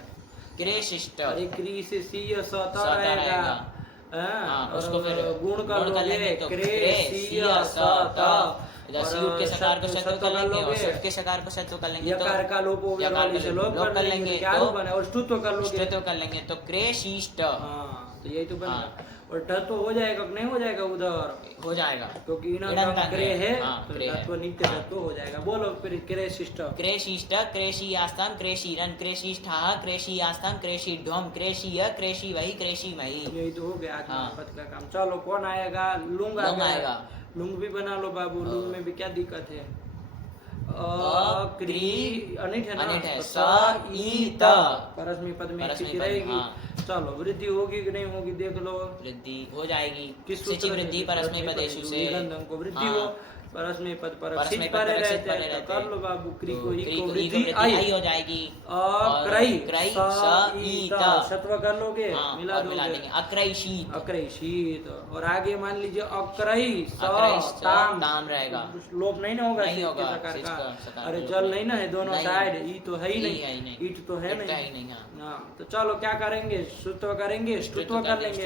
क्रेशिष्ट अरे क्री से सी सत सत रहेगा। रहेगा। हाँ, उसको फिर गुण कर लोगे तो क्रे सी सत, इधर सीयुट के सकार को शत्व कर लेंगे और शट के सकार को शत्व कर लेंगे तो यकार का लोप हो गया, वाली से लोप कर लेंगे, क्या तो बने, और स्तुत्व कर लोगे, स्तुत्व कर लेंगे तो क्रेशिष्ट। हाँ, तो यही तो बनेगा। और धत्व हो जाएगा कि नहीं हो जाएगा उधर, हो जाएगा क्योंकि क्रे है तो धत्व नित्य धत्व हो जाएगा। बोलो फिर क्रे शिष्ट। क्रेशिष्ट क्रेशियास्ताम क्रेशिरन क्रेशिष्ठाः क्रेशियास्ताम क्रेशिढ्वम क्रेशीय क्रेशीवहि क्रेशीमहि। यही तो हो गया आत्मनेपद का काम। चलो कौन आएगा, लुंग आएगा। लुंग भी बना लो बाबू, लुंग में भी क्या दिक्कत है। क्री अनिट है ना, है, स ई त परस्मै पद में स्थिति रहेगी। चलो वृद्धि होगी कि नहीं होगी देख लो। वृद्धि हो जाएगी, किस सूची वृद्धि परस्मै पदेषु से को वृद्धि हो, परस्मै पद पर रहते हैं, कर लो बाबू। क्री को ई को वृद्धि आई हो जाएगी। अक्रई स ई त सत्व कर लोगे, मिला दोगे अक्रैशीत। अक्रैशीत। और आगे मान लीजिए अक्रई स ताम रहेगा, लोप नहीं ना होगा, नहीं होगा का। अरे जल नहीं ना है दोनों साइड, ई तो है ही नहीं, ईट तो है नहीं। हाँ, तो चलो क्या करेंगे, स्तुत्व करेंगे, स्तुत्व कर लेंगे।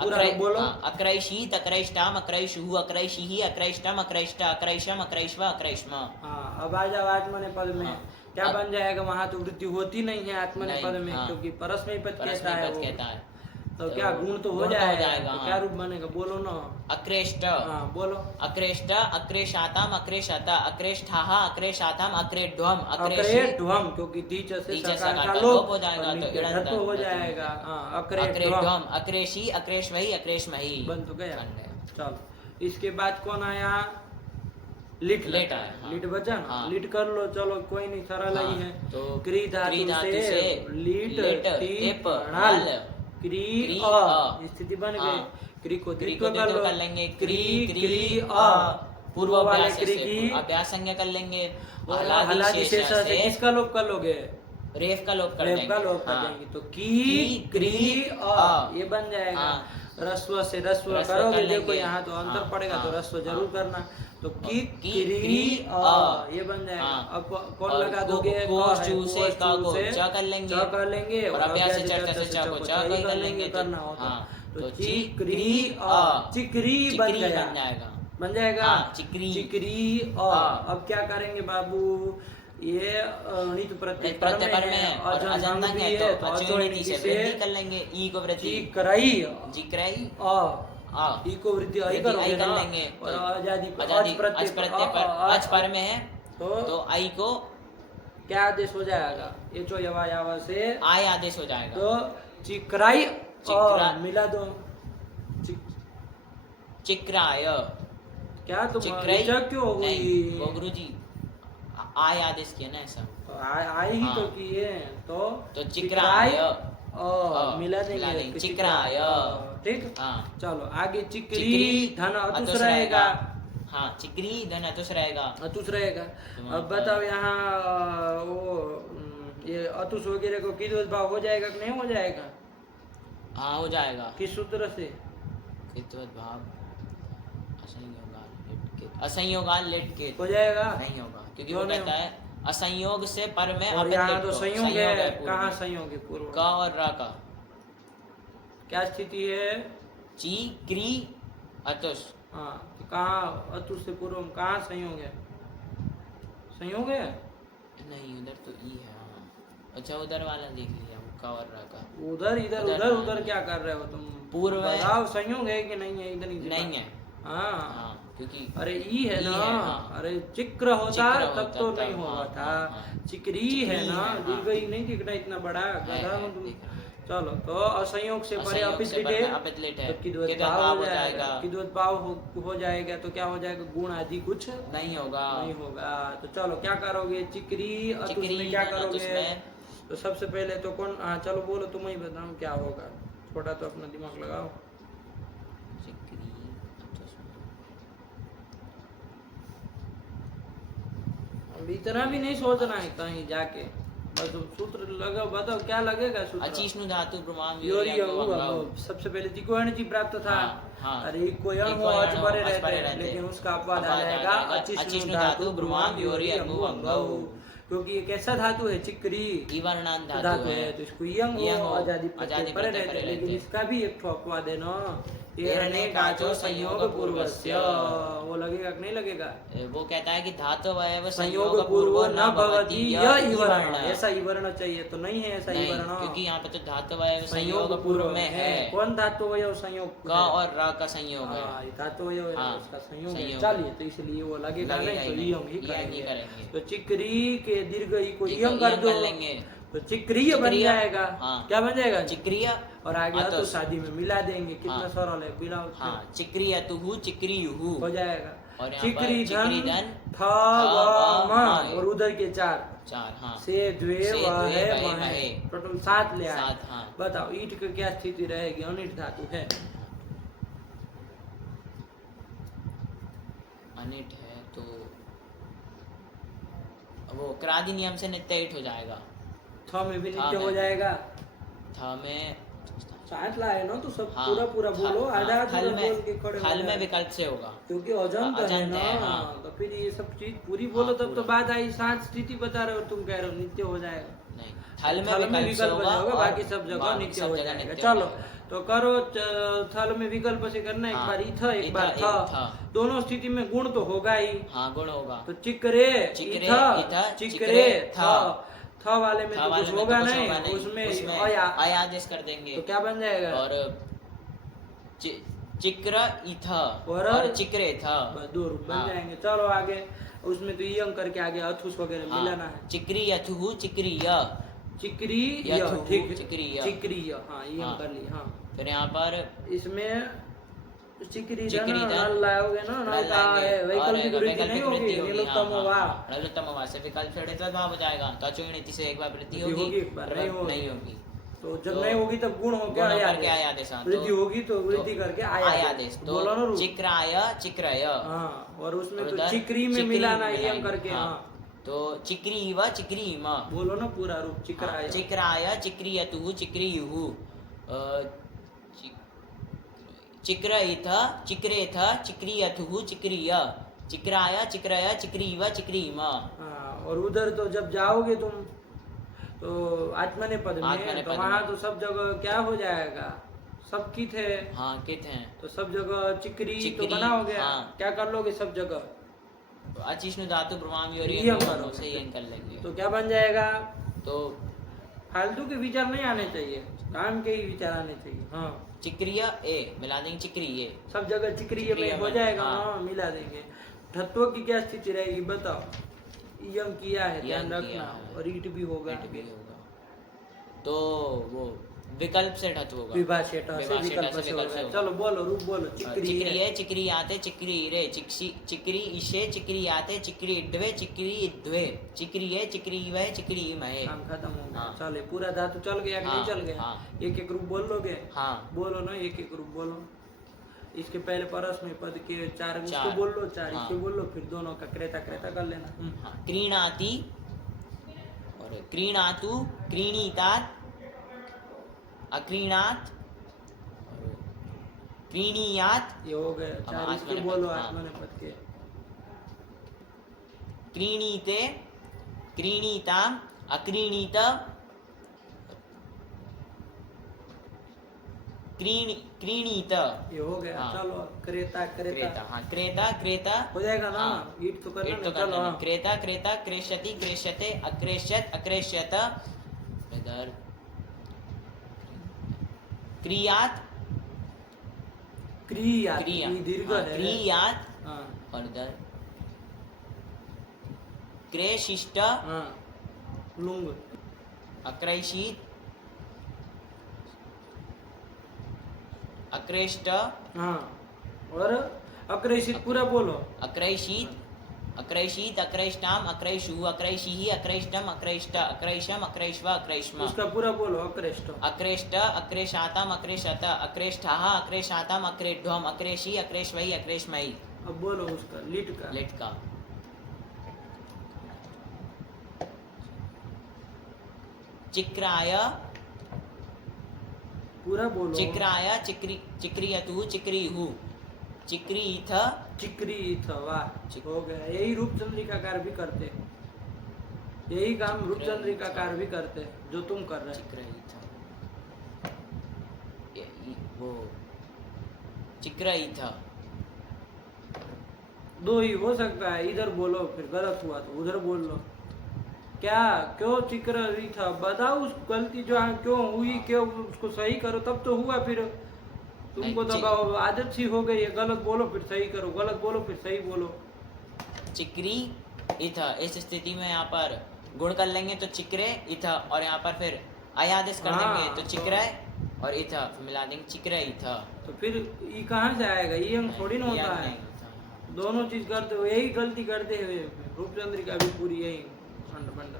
पूरा बोलो। अक्रैशीत अक्रैष्टाम अक्रैषुः अक्रैषिः अक्रैष्टम अक्रैष्ट अक्रैषम अक्रैष्व अक्रैष्म। हाँ, अब आ जाओ आत्मनेपद में। क्या बन जाएगा, वहाँ तो वृद्धि होती नहीं है आत्मनेपद में, क्योंकि परस्मै पद कहता है। तो क्या गुण तो हो जाएगा, तो क्या रूप बनेगा, बोलो ना। अक्रेष्ट। हाँ, बोलो। अक्रेष्ट अक्रेशाताम अक्रेशत अक्रेष्ठाः अक्रेशाताम अक्रेढ्वम अक्रेढ्वम, क्योंकि दीच से सकार का लोप हो जाएगा तो धत्व हो जाएगा। हाँ, अक्रेढ्वम अक्रेशी अक्रेष्वहि अक्रेष्महि। बन तो गया। चलो इसके बाद कौन आया, लिट आया। लिट बचा ना, लिट कर लो। चलो कोई नहीं, सरल ही है। तो क्री धातु से लिट टिप णाल क्री अ स्थिति बन गई। क्री को द्वित्व कर लेंगे, क्री क्री अ पूर्व वाले क्री की अभ्यास संज्ञा कर लेंगे। हलादि शेष से किसका लोप कर लोगे, रेफ का लोप कर रेफ देंगे। का लोप कर हाँ। देंगे तो की क्री अ ये बन जाएगा। हाँ। रस्व से रस्व रस्व करोगे कर देखो लेंगे। यहाँ तो अंतर हाँ, पड़ेगा तो हाँ, रस्व जरूर हाँ। करना। तो की की क्री अ ये बन जाएगा। हाँ। अब कौन और लगा को- दोगे? कोस क है, चू से कोस का चू को से च कर लेंगे। च कर लेंगे और और अभ्यास अभ्यास से चर्चा से से च को च ही कर लेंगे तो करना हो हाँ तो तो चिक्री अ चिक्री बन चिकरी गया। बन जाएगा। बन जाएगा। हाँ, चिकरी। चिकरी अ अब क्या करेंगे बाबू? ये णित प्रत्यय प्रत्यय पर में है और अजंभंग अजंभंग भी है है तो अचोइनिति अचोइनिति से वृद्धि कर लेंगे। ई को वृद्धि चिकरई जिक्रई अ ई को वृद्धि आई वृद्धि करोगे कर ना लेंगे और तो आजादी अजादी अच प्रत्यय पर अच पर में है तो तो आई को क्या आदेश हो जाएगा? एचो यवा यावा से आय आदेश हो जाएगा। तो चिकराई चिकरा- मिला दो। चिक्राय क्या तुम चिक्रई ऋचा क्यों हो नहीं, गई? वो गुरुजी आय आदेश किया ना ऐसा। आई ही हाँ। तो किए तो चिकराय मिला देंगे चिकराय ठीक। हाँ चलो आगे चिकरी चिकरी धन अतुस अतुस रहेगा। हाँ चिकरी धन अतुस रहेगा। अतुस रहेगा। तो अब बताओ यहाँ वो ये अतुस वगैरह को किस भाव हो जाएगा कि नहीं हो जाएगा? हाँ हो जाएगा। किस सूत्र से? कितवत भाव असंयोगाल लेट के हो जाएगा। नहीं होगा क्योंकि क्यों वो नहीं कहता है असंयोग से पर में और अपित यहाँ लेट तो को। संयोग है। पूर्व कहाँ में। संयोग है? पूर्व क और र का क्या स्थिति है? ची क्री अतुष हाँ तो कहाँ अतुस से पूर्व में कहाँ संयोग है? संयोग है नहीं उधर तो ई है। हाँ अच्छा उधर वाला देख लिया वो क और र का उधर इधर उधर उधर हाँ। उधर क्या कर रहे हो तुम? पूर्व है। बताओ संयोग है कि नहीं है? इधर नहीं है। हाँ हाँ क्योंकि अरे ई है ई ना। है, हाँ। अरे चिक्र होता चिक्र तब होता तो तब, नहीं होगा हाँ, था। हाँ। चिकरी है चिकरी ना। है, हाँ। दीर्घ ई नहीं दिख रहा इतना बड़ा गधा हो तुम। दिख रहा। चलो तो असंयोग से परे असंयोग अपित से लिटे पर में अपित लिट है। तो किद्वत किद्वत भाव भाव हो हो जाएगा। जाएगा। किद्वत भाव हो जाएगा तो क्या हो जाएगा? गुण आदि कुछ नहीं होगा। नहीं होगा। तो चलो क्या करोगे? चिकरी अतुस चिकरी में क्या धन अतुस करोगे? में। तो सबसे पहले तो कौन? हाँ चलो बोलो तुम ही बताओ क्या होगा। थोड़ा तो अपना दिमाग लगाओ। चिकरी अतुष में। अब इतना भी नहीं सोचना है कहीं जाके। बस सूत्र लगाओ। बताओ क्या लगेगा सूत्र? अचिष्णु धातु प्रमाण योरी सबसे पहले तिकोण जी प्राप्त था। हाँ। अरे कोयण हो अच परे रहते लेकिन उसका अपवाद आ जाएगा अचिष्णु धातु ब्रुवाम योरी अंगु अंगौ। क्योंकि ये कैसा धातु है? चिक्री इवर्णान धातु है तो इसको यंग यंग हो हो, आजादी आजादी परे प्रत्यय रहते परे लेकिन रहते। इसका भी एक अपवाद है ना। एरणे काचो संयोग पूर्वस्य। वो लगेगा कि नहीं लगेगा? वो कहता है कि धातु वयव संयोग पूर्व न भवति य इवर्ण। इवर्ण। ऐसा इवर्ण चाहिए तो नहीं है ऐसा नहीं इवर्ण। क्योंकि यहाँ पे तो धातु वयव संयोग पूर्व में है। कौन धातु वयव संयोग? क और र का संयोग है। हाँ, ये धातु वयव है, हाँ, उसका संयोग है। संयोग। चलिए तो इसलिए वो लगेगा नहीं तो नहीं, यम ही यम ही करेंगे। करेंगे। तो चिकरी के दीर्घ ई को ई यम को कर यम दो कर लेंगे। तो चिक्रिय बन चिक्रिय, जाएगा। हाँ। क्या बन जाएगा? चिक्रिय और आगे तो अतुस। शादी में मिला देंगे। कितना हाँ। सरल है बिना हाँ चिक्री अतुहु चिक्री युहु हो जाएगा। और यहाँ पर चिकरी चिकरी धन धन थ व म म और उधर के चार चार। हाँ से द्वे से व द्वे है वहे म है। महे। टोटल 7 ले आए। 7 हाँ बताओ ईट की क्या स्थिति रहेगी? अनिट धातु है। अनिट है तो वो क्रादि नियम से नित्य ईट हो जाएगा। थ में भी थ नित्य में। हो जाएगा। थ में 7 लाए ना तो सब हाँ, पूरा बोलो। आधा थल बोल के खड़े हो थल में जाए। विकल्प से होगा क्योंकि अजंत है अजंत ना। है, हाँ। तो फिर ये सब चीज पूरी बोलो हाँ, तब तो पूरा। बात आई। 7 स्थिति बता रहे हो तुम कह रहे हो नित्य हो जाएगा। नहीं थल थल में विकल्प से विकल्प होगा होगा और बाकी सब जगह बाकी नित्य सब हो जगह जाएगा। नित्य चलो हो जाएगा। तो करो थल में विकल्प से करना। एक हाँ, बार इथ एक इथ, बार एक थ। थ। दोनों स्थिति में गुण तो होगा ही। हाँ गुण होगा। तो चिकरे चिकरे, इथ इथ, चिकरे चिकरे, थ। थ वाले में थ तो वाले कुछ में तो होगा कुछ नहीं। होगा नहीं। उसमें अया अय आदेश कर देंगे। तो क्या बन जाएगा? और चिक्र इथ और चिक्रे थ बस 2 रूप बन हाँ। जाएंगे। चलो आगे उसमें तो यंग करके आगे अथुस वगैरह हाँ, मिलाना है। चिक्री अथुहु चिक्री य चिकरी यथु, ठीक चिक्रिय। चिक्रिय हाँ ये हम हाँ। कर ली। हाँ फिर यहाँ पर इसमें चिकरी चिकरी धन धन, नल लाओगे ना। नल का है वैकल्पिक वृद्धि नहीं होगी। नीलोत्तम वा नीलोत्तम वा से विकल्प से ऋतु भाव हो जाएगा। तो अचुर्णिति से एक बार वृद्धि वृद्धि होगी होगी, एक बार नहीं होगी। तो जब नहीं होगी तब गुण हो गुण क्या? करके आय आदेश। हाँ, वृद्धि तो- होगी तो वृद्धि तो करके आय आया आदेश। बोलो ना तो रूप। चिक्राय चिक्रय हाँ और उसमें तो उधर चिकरी में चिकरी मिलाना मिलाएंगे, यम करके। हाँ। हाँ तो चिक्रीव चिक्रीम, बोलो ना पूरा रूप, चिक्राय। चिक्राय चिक्रियतु चिक्रियुः, चिक्रयिथ चिक्रेथ चिक्रियथुः चिक्रिय, चिक्राय चिक्रय चिक्रीव चिक्रीम। हाँ, और उधर तो जब जाओगे तुम तो आत्मनेपद में, आत्मनेपद तो वहाँ में। तो सब जगह क्या हो जाएगा, सब कित है, हाँ कित हैं, तो सब जगह चिक्री तो चिक्री, बना हो गया। हाँ। क्या कर लोगे सब जगह, अचिष्णु धातु ब्रह्मामी और यम करो। से यम कर लेंगे। तो क्या बन जाएगा, तो फालतू के विचार नहीं आने चाहिए, काम के ही विचार आने चाहिए। हाँ, चिक्रिय ए मिला देंगे, चिक्रिय सब जगह चिक्रिय चिक्रिय में हो में, जाएगा। हाँ। हाँ, मिला देंगे। धत्व की क्या स्थिति रहेगी बताओ, यम किया है, ध्यान यम किया रखना, है। और ईट भी होगा, पेट भी होगा, तो वो विकल्प से ढत होगा। विभा शेटा से विभा शेटा विकल्प से से विकल्प से होगा। होगा। चलो बोलो, रूप बोलो, चिक्री चिक्री है। है चिक्री आते चिक्री रे, चिक्री इशे चिक्री आते चिक्री इड्वे चिक्री इद्वे, चिक्री है चिक्री वह चिक्री महे। काम खत्म हो गया। हाँ। चले, पूरा धातु चल गया कि हाँ, नहीं चल गया। हाँ। एक एक रूप बोल लोगे। हाँ बोलो ना, एक एक रूप बोलो। इसके पहले परस में पद के चार इसको चार। बोल लो, चार हाँ। इसको बोल लो, फिर दोनों का क्रेता क्रेता कर लेना। हाँ, क्रीणाति और क्रीणातु क्रीणीतात अक्रीणात और क्रीणीयात, ये हो गया अब चार, इसके आत्मनेपद, बोलो हाँ। आत्मनेपद के। क्रीणीते क्रीणीताम अक्रीणीत क्रीणीत, ये हो गया। हाँ। चलो, क्रेता क्रेता, क्रेता हाँ क्रेता क्रेता हो जाएगा ना। हाँ। ईट तो करना ईट तो ना। चलो, करना नहीं। हाँ। क्रेता क्रेता क्रेष्यति क्रेष्यते अक्रेष्यत अक्रेष्यत, इधर क्रियात क्रिया, क्रिया, ये दीर्घ हाँ, है। क्रियात हाँ, और इधर क्रेशिष्ट हाँ, लुंग, अक्रैशीत अक्रेष्ट हाँ, और अक्रेशित पूरा बोलो। अक्रैशीत अक्रैशीत अक्रैष्टाम अक्रैषु अक्रैषीः अक्रैष्टम अक्रैष्ट अक्रैषम अक्रैष्व अक्रैष्म, उसका पूरा बोलो। अक्रेष्ट, अक्रेष्ट अक्रेशाताम अक्रेशत अक्रेष्ठाः अक्रेशाताम अक्रेढ्वम अक्रेशी अक्रेष्वै अक्रेष्मै। अब बोलो उसका लिट का। लेट का चिक्राय पूरा बोलो। चिक्राय चिक्रियतु चिक्रीहु चिक्रीथ चिक्री था, वाह, हो गया। यही रूपचंद्रिकाकार भी करते हैं, यही काम रूपचंद्रिकाकार भी करते हैं जो तुम कर रहे हो। चिक्रीथ वो चिक्रीथ दो ही हो सकता है, इधर बोलो फिर गलत हुआ तो उधर बोल लो। क्या, क्यों चिक्र रही था, बताओ उस गलती जो क्यों हुई, क्यों उसको सही करो, तब तो हुआ। फिर तुमको तो अब आदत सी हो गई है, गलत बोलो फिर सही करो, गलत बोलो फिर सही बोलो। चिक्री इथ, इस स्थिति में यहाँ पर गुण कर लेंगे तो चिक्रे इथ, और यहाँ पर फिर अयादेश कर हाँ, देंगे तो चिक्रय और इथ मिला देंगे चिक्रय इथ। तो फिर ये कहाँ से आएगा, ये हम थोड़ी ना होता है। दोनों चीज करते हो, यही गलती करते हुए रूपचंद्रिका भी पूरी यही फंड।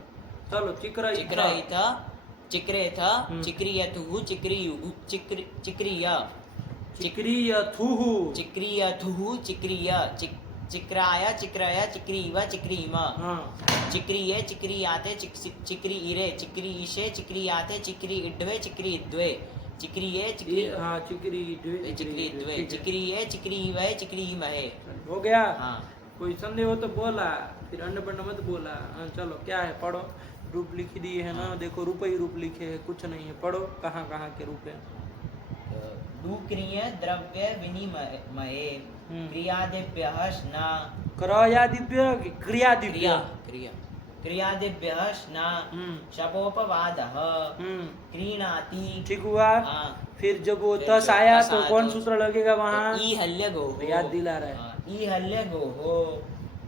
चलो, चिक्र चिक्र इथ चिक्रेथ चिक्रियथुः चिक्रियुः चिक्रिय चिक्रियथुः चिक्रियथुः चिक्रिय चिक्राय चिक्रय चिक्रीव चिक्रीम, हाँ, चिक्रिये चिक्रियाते चिक्रीरे चिक्रीशे चिक्रियाते चिक्री इड्वे चिक्री इद्वे चिक्रिये चिक्री, हाँ, चिक्री चिक्री इद्वे चिक्रिये चिक्रीवै चिक्रीमहे। हो गया। हाँ कोई संदेह हो तो बोला, फिर अन्य पढ़ना मत बोला। हाँ, चलो, क्या है पढ़ो। रूप लिख दिए है ना, देखो रूप ही रूप लिखे है, कुछ नहीं है। पढ़ो कहाँ कहाँ के रूप है। दुक्रिय द्रव्य विनिमये क्रियादिभ्यः स्ना क्रयादिभ्य क्रियादिभ्य क्रिया क्रिया क्रियादिभ्यः स्ना शपोपवादः क्रीणाति। ठीक हुआ। हाँ। फिर जब वो फिर तस जब आया तस तो आया कौन तो- सूत्र लगेगा वहाँ, ई हल्यगोः, याद दिला रहा है। हाँ, ई हल्यगोः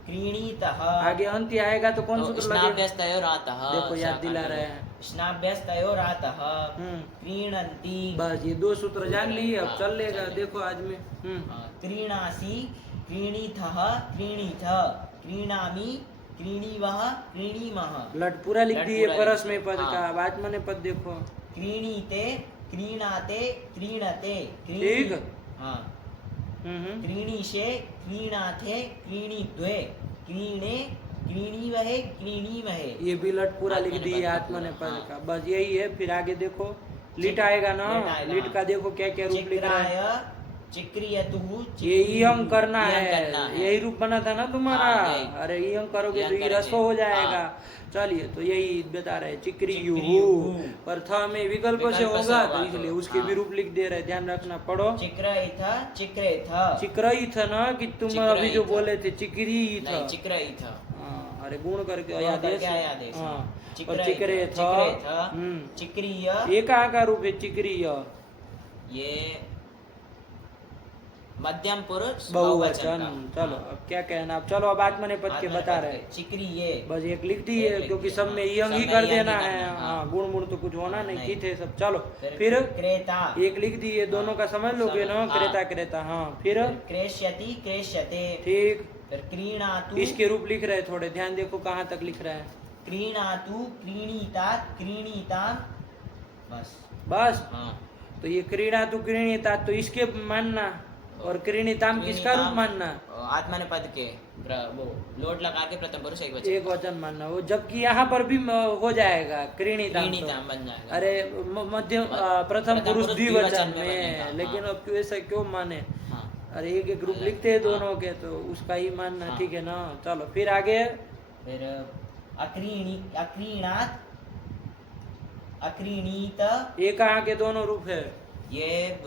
क्रीणीतः, आगे अंत्य आएगा तो कौन सूत्र लगेगा, स्नाभ्यस्तयोरातः, देखो याद दिला रहे हैं। स्नाभ्यस्तयोरातः क्रीणन्ति। बस ये दो सूत्र जान लिए, अब हाँ, चल लेगा। चल देखो आज में क्रीणासि क्रीणीथः क्रीणीथ क्रीणामि क्रीणीवः क्रीणीमः। लट पूरा लिख लट दिए पूरा परस लिख में पद दिए, का। हाँ। बाद में पद देखो। क्रीणीते क्रीणाते क्रीणते ठीक। हाँ। हम्म। क्रीणीशे क्रीणाथे क्रीणीद्वे क्रीणे क्रीणीमहे। ये भी लट पूरा लिख आत्मनेपद दिया का आत्मनेपद पूरा, का, बस यही है। फिर आगे देखो लिट आएगा ना, लिट आएगा, लिट का देखो क्या क्या रूप लिख रहा है। चिक्राय चिक्रियतुः ये इयं करना इयं है, करना है। यही रूप बना था ना तुम्हारा। हाँ, यही। अरे इयं करोगे इयं तो ये करेंगे। रस्व हो जाएगा। चलिए तो यही बता रहे चिक्रियु, पर थ में विकल्प से होगा तो इसलिए उसके भी रूप लिख दे रहे, ध्यान रखना। पढ़ो चिक्रयथ चिक्रेथ चिक्रई था ना कि तुम चिक्रई अभी जो था। बोले थे चिकरी था। नहीं चिक्रयथ। हाँ, अरे गुण करके गुण आदेश। करके आया आदेश। हाँ, और चिक्रयथ, चिकरे था। चिक्रेथ, चिक्रिय। ये कहाँ का रूप है चिक्रिय? ये मध्यम पुरुष बहुवचन। का। चलो अब क्या कहना, अब चलो अब आत्मनेपद के बता रहे। चिक्रिये। बस एक लिख दी है एक लिख क्योंकि दिया। सब में इयं ही सब में कर इयं ही देना करना है। है, हाँ, हाँ। गुण गुण तो कुछ होना नहीं, नहीं। की थे सब। चलो फिर क्रेता। एक लिख दी है, दोनों का समझ लोगे ना, हाँ। क्रेता क्रेता। हाँ फिर क्रेष्यति क्रेष्यते। ठीक, फिर क्रीणातु इसके रूप लिख रहे हैं, थोड़े ध्यान देखो कहाँ तक लिख रहा है। क्रीणातु क्रीणीतात क्रीणीताम। बस। बस हाँ। तो ये क्रीड़ा तो क्रीणिता तो इसके मानना, और क्रीणिताम किसका रूप मानना? आत्मनेपद के वो लोट लगा के प्रथम पुरुष एक एक वचन मानना वो, जबकि यहाँ पर भी हो जाएगा क्रीणिताम। क्रीणीताम बन जाएगा। अरे मध्यम प्रथम पुरुष द्विवचन में, बनेगा, लेकिन हाँ। अब क्यों ऐसा क्यों माने? हाँ। अरे एक एक रूप लिखते हैं दोनों के, तो उसका ही मानना। हाँ। ठीक है ना। चलो फिर आगे फिर अक्रीणात अक्रीणीत। ये कहाँ के दोनों रूप है? ये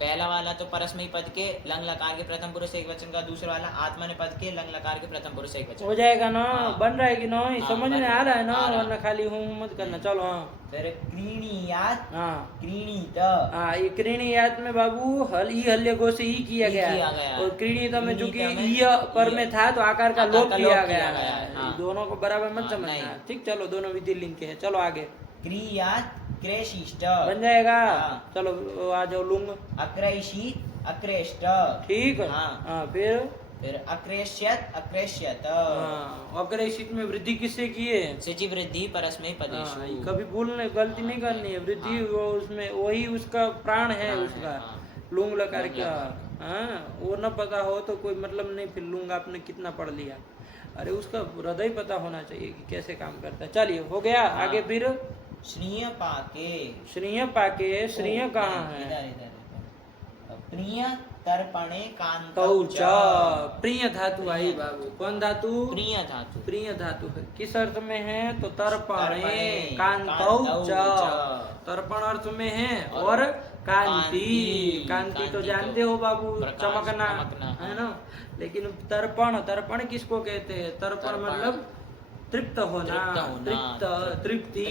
पहला वाला तो परस्मयी पद के लंग लकार के प्रथम पुरुष एक वचन का, दूसरा वाला आत्मनेपद के लंग लकार के प्रथम पुरुष एक वचन। हो जाएगा ना? हाँ। बन रहा है कि नहीं? हाँ, समझ बन में आ रहा है ना? आ रहा। वरना खाली हूँ मत करना। चलो हाँ फिर क्रीणीयात हाँ क्रीणीत। हाँ, ये क्रीणियात में बाबू हल्ले गो से ही किया ही गया किया है। गया। और क्रीणित में जो कि क्रीणित में य पर में था तो आकार का लोप किया गया किया है। है, हाँ। दोनों को बराबर मत हाँ, समझना। नहीं। ठीक, चलो दोनों विधि लिंक के है। चलो आगे क्रियात क्रेशिष्ट। बन जाएगा। हाँ। चलो आ जाओ लुंग। अक्रेशी अक्रेष्ट। ठीक है। हाँ। हाँ फिर अक्रेष्यत अक्रेष्यत। हाँ, अग्रेसित में वृद्धि किससे की है? सिचि वृद्धि परस्मयी पदेषु। हाँ, कभी भूलने गलती नहीं करनी है। वृद्धि वो उसमें वही उसका प्राण है प्राण है, उसका। हाँ। लुंग लकार लुंग का। लकार हाँ, वो न पता हो तो कोई मतलब नहीं। फिर लुंग आपने कितना पढ़ लिया? अरे उसका हृदय पता होना चाहिए कि कैसे काम करता है। चलिए हो गया। हाँ। आगे फिर श्रीय पाके। श्रीय पाके। श्रीय कहाँ है? इधर इधर प्रिय तर्पणे कांतौ तौ च। च। प्रिय धातु आई बाबू। कौन धातु? प्रिय धातु। प्रिय धातु है। किस अर्थ में है? तो तर्पणे तर्पणे कांतौ कांतौ च। च। तर्पण अर्थ में है और कांति। कांति कांति तो तो जानते हो बाबू, प्रकाश, चमकना चमकना, है ना। लेकिन तर्पण, तर्पण किसको कहते हैं? तर्पण तर्पण। मतलब तृप्त होना, तृप्ति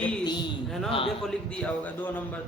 है ना। हाँ। देखो लिख दिया होगा 2 नंबर।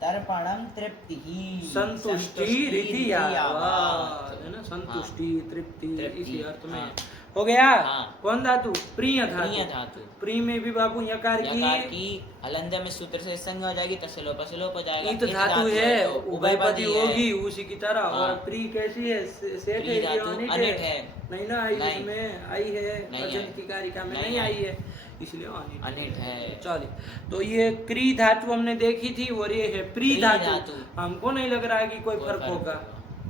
तर्पणम तृप्ति संतुष्टि रीति है ना। संतुष्टि तृप्ति इसी अर्थ में हाँ। हो गया। हाँ। कौन धातु? प्रिय प्रिय धातु। धातु। प्री में भी बाबू यकार यकार की की हलंध्य में सूत्र से संग हो जाएगी, तसलोप हो जाएगा। इत धातु है, तो उभयपदी है। होगी उसी की तरह। हाँ। और प्री कैसी है? सेठ प्री है धातु कि अनिट अनिट है। नहीं ना आई? नहीं। इसमें आई है, नहीं अजंत आई। की कारिका में नहीं नहीं आई आई। है, इसलिए अनिट अनिट है। चलिए तो ये क्री धातु हमने देखी थी, और ये है प्री प्री धातु। धातु। हमको नहीं लग रहा है कि कोई कोई फर्क होगा।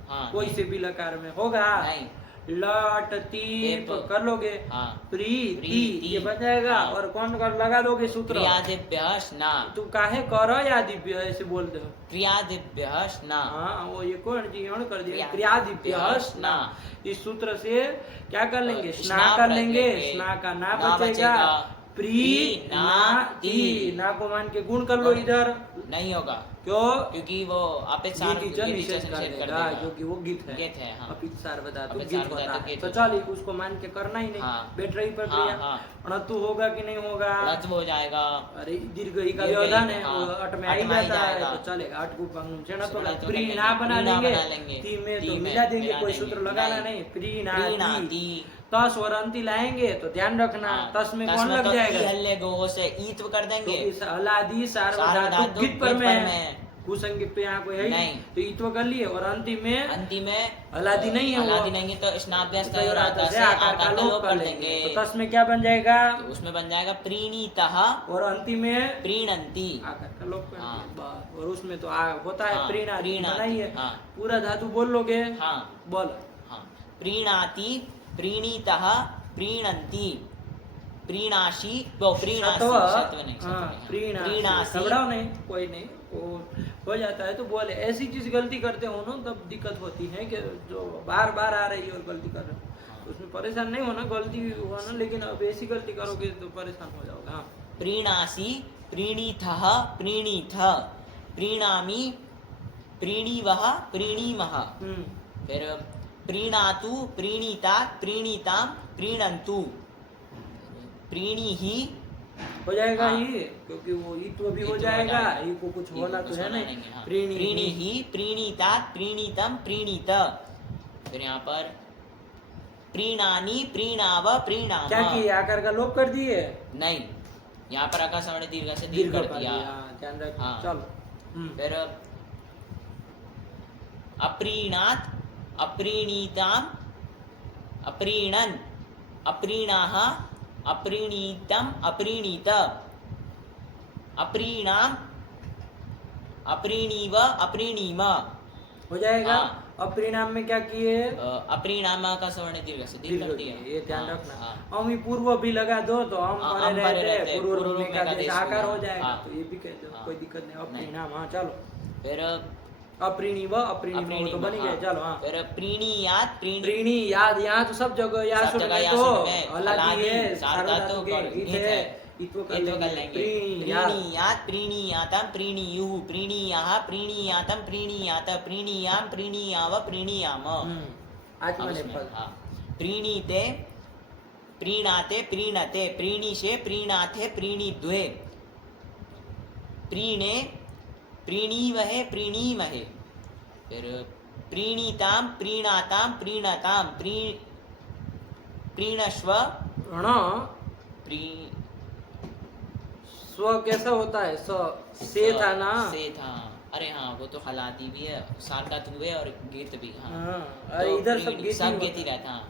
हाँ, कोई नहीं। से भी लकार में होगा। नहीं। लट तीप तीप। कर लोगे। हाँ। प्रीति प्रीति। ये बन जाएगा। हाँ। और कौन कर लगा दोगे सूत्र? क्रियादिभ्यः स्ना। तू काहे कर या दिव्य ऐसे बोलते हो? क्रियादिभ्यः स्ना। हाँ, वो ये कौन जी हण कर दिया? क्रिया- क्रियादिभ्यः स्ना। इस सूत्र से क्या कर लेंगे? स्ना स्ना कर कर लेंगे। लेंगे। स्ना का ना ना बचेगा। बचेगा। प्री ना ती। ना को मान के गुण कर लो इधर। नहीं होगा क्यों? क्योंकि वो अपेक्षा गीत इच्छा निषेध कर देगा, क्योंकि वो गीत है। गीत है, हाँ। अपित सार्वधातु अपित गीत सार्वधातु होता है। गीत तो होता चल उसको मान के करना ही नहीं। हाँ। बैठ रही प्रक्रिया। हाँ, अणतु होगा कि नहीं होगा? रत्व हो जाएगा। अरे दीर्घ ही का दीर्घ व्यवधान ही, है, हाँ। वो अट में अट आई में आई जाता है जाएगा। तो चलेगा। अट को पंगुम से ना तो सुना तो प्री कर ना लेंगे, बना प्री ना देंगे। बना लेंगे। ती में ती तो में मिला देंगे, मिला कोई देंगे। सूत्र लगाना नहीं। नहीं। प्री प्री ना ना ती। ती। तस और अंति लाएंगे तो ध्यान रखना। हाँ, तस में तस कौन लग तो जाएगा? ई हल्ले गो से ईत्व कर तो देंगे। इस अलादि सार्वधातु सार्वधातु गीत पर गीत पर में में। कुसंगित तो यहाँ कोई है ही नहीं। तो ईत्व कर लिए। और अंतिम में अंतिम में अलादि नहीं है वो। अलादि नहीं है तो स्नाभ्यास तो और आता से आकार का लोप कर लेंगे। तो तस में क्या बन जाएगा? तो उसमें बन जाएगा प्रीणीतः और अंतिम में प्रीणन्ति। आकार का लोप कर हाँ। दिया, बस। और उसमें तो होता है हाँ, प्रीणाति प्रीणाति, बना ही है। हाँ। पूरा धातु बोल लोगे। हाँ बोल। हाँ प्रीणाति प्रीणीतः प्रीणन्ति प्रीणाशी वो प्रीणासी सत्व, सत्व नहीं हाँ, प्रीणासी प्रीणासी घबराओ नहीं, कोई नहीं, वो हो जाता है तो बोले। ऐसी चीज गलती करते हो ना तब दिक्कत होती है कि जो बार बार आ रही है और गलती कर रहे हो, उसमें परेशान नहीं होना, गलती होना, लेकिन अब ऐसी गलती करोगे तो परेशान हो जाओगे। हाँ, प्रीणासी प्रीणीथः प्रीणीथ प्रीणामि प्रीणीवः प्रीणीमः फिर प्रीणातु प्रीणीतात् प्रीणीतां प्रीणन्तु प्रीणीहि हो जाएगा हाँ। ही, क्योंकि वो ई तो भी हो तो जाएगा, जाएगा। ई को कुछ होना तो है नहीं। हाँ। प्रीणी प्रीणीहि प्रीणीतात् प्रीणीतं प्रीणीत फिर यहाँ पर प्रीणानि प्रीणाव प्रीणाम क्या किए, आकार का लोप कर दिए, नहीं, यहाँ पर आकाश स्वर्ण दीर्घ से दीर्घ दीर्घ कर कर दिया। दिया, ध्यान रखना। हाँ। चलो फिर अप्रीणात् अप्रीणीताम् अप्रीणन् अप्रीणाः अप्रीणीतम् अप्रीणीत अप्रीणाम् अप्रीणीव अप्रीणीम हो जाएगा। हाँ। अब परिणाम में क्या किए, अप्रीणाम का स्वर्ण दीर्घ से दीर्घ कर दिया। ये ध्यान हाँ, रखना। हाँ। हम पूर्व भी लगा दो तो हम हाँ, परे हम परे रहते, रहते, पूर्व पूर्व में में का का जैसे देश आकार हुआ। हो जाएगा, हाँ। तो ये भी कह दो, हाँ। कोई दिक्कत नहीं। अब नहीं। परिणाम, हाँ चलो, फिर अप्रीणीव अप्रीणीव तो बन ही गए। चलो हाँ, फिर प्रीणीयात् प्रीणी याद, यहाँ तो सब जगह या सब सुन जगह में या तो सुन में, हलादी है, हलादी, सार्वधातु के सार्वधातु गीत गीत है, है। इत्व कर ये तो कर लेंगे। लेंगे। प्रीणीयात्, प्रीणीयात् प्रीणीयातं प्रीणीयुः प्रीणीयाः प्रीणीयातं प्रीणीयात प्रीणीयां प्रीणीयाव प्रीणीयाम अब आत्मनेपद। इसमें, हाँ। प्रीणीते प्रीणाते प्रीणते प्रीणीशे प्रीणाथे प्रीणीद्वे प्रीणे प्रीणीवहे प्रीणीमहे फिर प्रीणीतां प्रीणातां प्रीणतां प्रीणश्व प्री स्व कैसा होता है, से था ना, से था। अरे हाँ, वो तो हलादी भी है, सार्वधातु है और गीत भी। हाँ, हाँ, तो अरे इधर सब प्रीणी- सब गीत ही रहता। हाँ।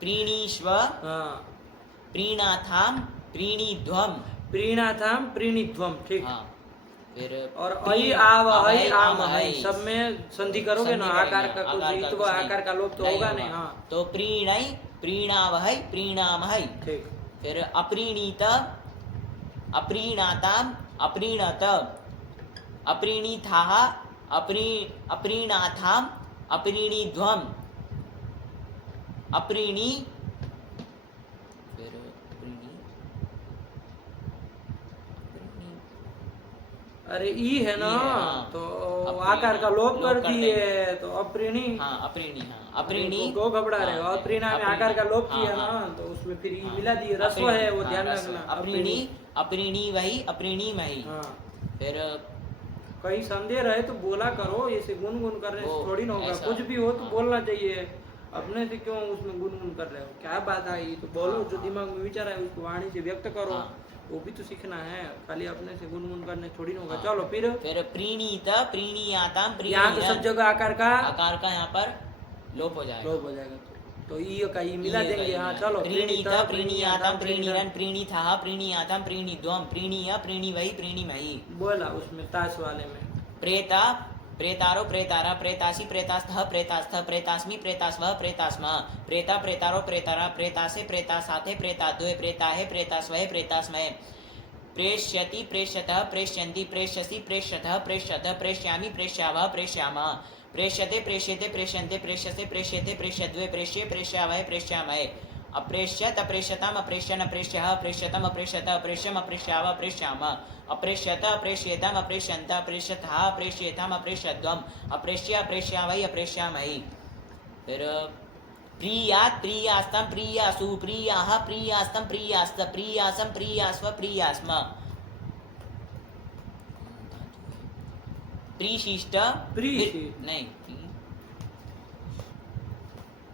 प्रीणीश्व हाँ, प्रीणाथां प्रीणीध्वम प्रीणाथाम प्रीणिध्वम, ठीक। हाँ। फिर और अई आव हई आम हई, हई। सब में संधि करोगे ना, संधि आकार करेंगे, का कुछ आकार का इत्व कुछ नहीं। आकार का लोप तो होगा नहीं। हाँ, तो प्रीणै प्रीणावहै प्रीणामहै ठीक। फिर अप्रीणीत अप्रीणाताम अप्रीणत अप्रीणीथाः अप्रीणाथाम अप्रीणीध्वम अप्रीणी फिर अरे ई है ना, ई है, हाँ। तो अप्रीणी, आकार का लोप कर कर दिए, देंगे। तो अप्रीणी। हाँ अप्रीणी, हाँ अप्रीणी को घबरा रहे हो, हाँ, अप्रीणा में अप्रीणी, आकार का लोप हाँ, किया हाँ। ना, तो उसमें फिर ई हाँ, मिला दिए, रस्व है वो, हाँ, ध्यान रस्व। रखना। अप्रीणी अप्रीणी वही अप्रीणी मही हाँ, फिर कहीं संदेह रहे तो बोला करो, ऐसे गुनगुन करने से वो थोड़ी ना होगा। ऐसा, कुछ भी हो तो हाँ। बोलना चाहिए, अपने से क्यों उसमें गुनगुन कर रहे हो, क्या बात आई तो बोलो, हाँ, जो हाँ। दिमाग में विचार है उसको वाणी से व्यक्त करो। हाँ। वो भी तो सीखना है, खाली अपने से गुनगुन करने थोड़ी ना होगा। हाँ। चलो फिर प्रीणीत प्रीणीयाताम यहाँ तो सब प्रीणीरन जगह आकार का आकार का यहाँ पर लोप हो जाएगा। लोप हो जाएगा, तो ई का ई मिला ये देंगे। का हाँ ये चलो, प्रीणीत प्रीणीयाताम प्रीणीरन प्रीणीथाः प्रीणीयाताम प्रीणीध्वम प्रीणीय प्रीणीवहि प्रीणीमहि बोला उसमें ताश वाले में। प्रेता प्रेतारो प्रेतारा प्रेतासी प्रेतास्थः प्रेतास्थः प्रेतास्मि प्रेतास्वः प्रेतास्मः प्रेता प्रेतारो प्रेतारा प्रेतासे प्रेतासाथे प्रेताद्वय प्रेताहे प्रेतास्वहे प्रेतास्महे प्रेष्यति प्रेष्यतः प्रेष्यन्ति प्रेष्यसि प्रेष्यतः प्रेष्यतः प्रेष्यामि प्रेष्यावः प्रेष्यामः प्रेष्यते प्रेष्यते प्रेष्यन्ते प्रेष्यसे प्रेष्यते प्रेष्यद्वे प्रेष्ये प्रेष्यावहे प्रेष्यामहे अप्रेष्यत अप्रेष्यताम् अप्रेष्यन् अप्रेष्यः अप्रेष्यतम् अप्रेष्यत अप्रेष्यम् अप्रेष्याव अप्रेष्यामः अप्रेष्यत अप्रेष्येताम् अप्रेष्यन्त अप्रेष्यतः अप्रेष्येताम् अप्रेष्यद्वम् अप्रेष्य अप्रेष्यावै अप्रेष्यामहि फिर प्रियात् प्रियास्तं प्रियासु प्रियाः प्रियास्तं प्रियास्त प्रियासं प्रियास्व प्रियास्म प्रीशिष्ट नहीं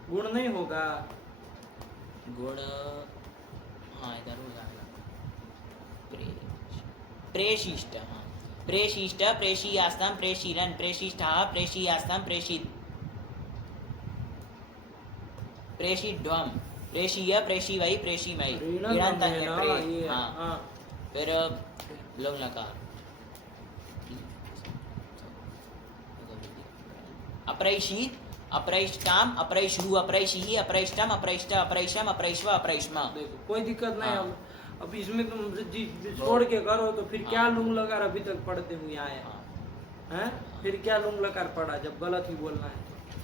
गुण नहीं होगा, गुण, हाँ इधर हो जाएगा प्रेशिष्ट, हाँ प्रेशिष्ट प्रेषीयास्तं प्रेषीरन् प्रेषिष्ठाः प्रेषीयास्तं प्रेषिध्वम् प्रेषीय प्रेषीवै प्रेषीमहि ऋणान्त है प्रे, हाँ। फिर लोग लकार अप्रेषित अप्रैष्टाम अप्रैषु अप्रैषिहि अप्रैष्टम अप्रैष्ट अप्रैषम अप्रैष्व अप्रैष्म। देखो कोई दिक्कत नहीं। हाँ। अब इसमें तुम वृद्धि छोड़ के करो तो फिर क्या लुंग लकार अभी तक पढ़ते हुए आए हैं? फिर क्या लुंग लकार पढ़ा जब गलत ही बोलना है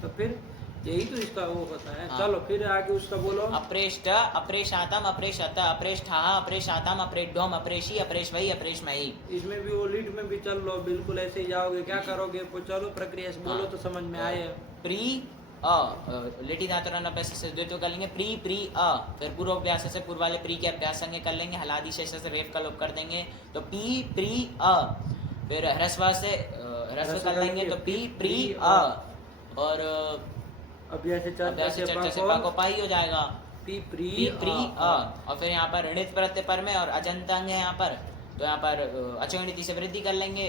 तो फिर यही तो इसका वो होता है। चलो फिर आगे उसका बोलो। अप्रेष्ट अप्रेषातम अप्रेषत अप्रेष्ठा अप्रेषातम अप्रेढ्वम अप्रेषी अप्रेष्वै अप्रेष्मयि। इसमें भी वो लीड में भी चल लो, बिल्कुल ऐसे ही जाओगे। क्या करोगे? चलो प्रक्रिया से बोलो तो समझ में आए। प्री अ लेटी धातुरन अभ्यास से द्वित्व कर लेंगे प्री प्री अ, फिर पूर्व अभ्यास से पूर्व वाले प्री के अभ्यास संगे कर लेंगे, हलादि शेष से रेफ का लोप कर देंगे तो पी प्री अ, फिर ह्रस्व से ह्रस्व कर लेंगे तो पी प्री अ, और अभ्यास चर्चा से पा को पाई हो जाएगा पी प्री अ, और फिर यहाँ पर ऋणित प्रत्यय पर में और अजंत अंग है यहाँ पर, तो यहाँ पर अचोनिति से वृद्धि कर लेंगे,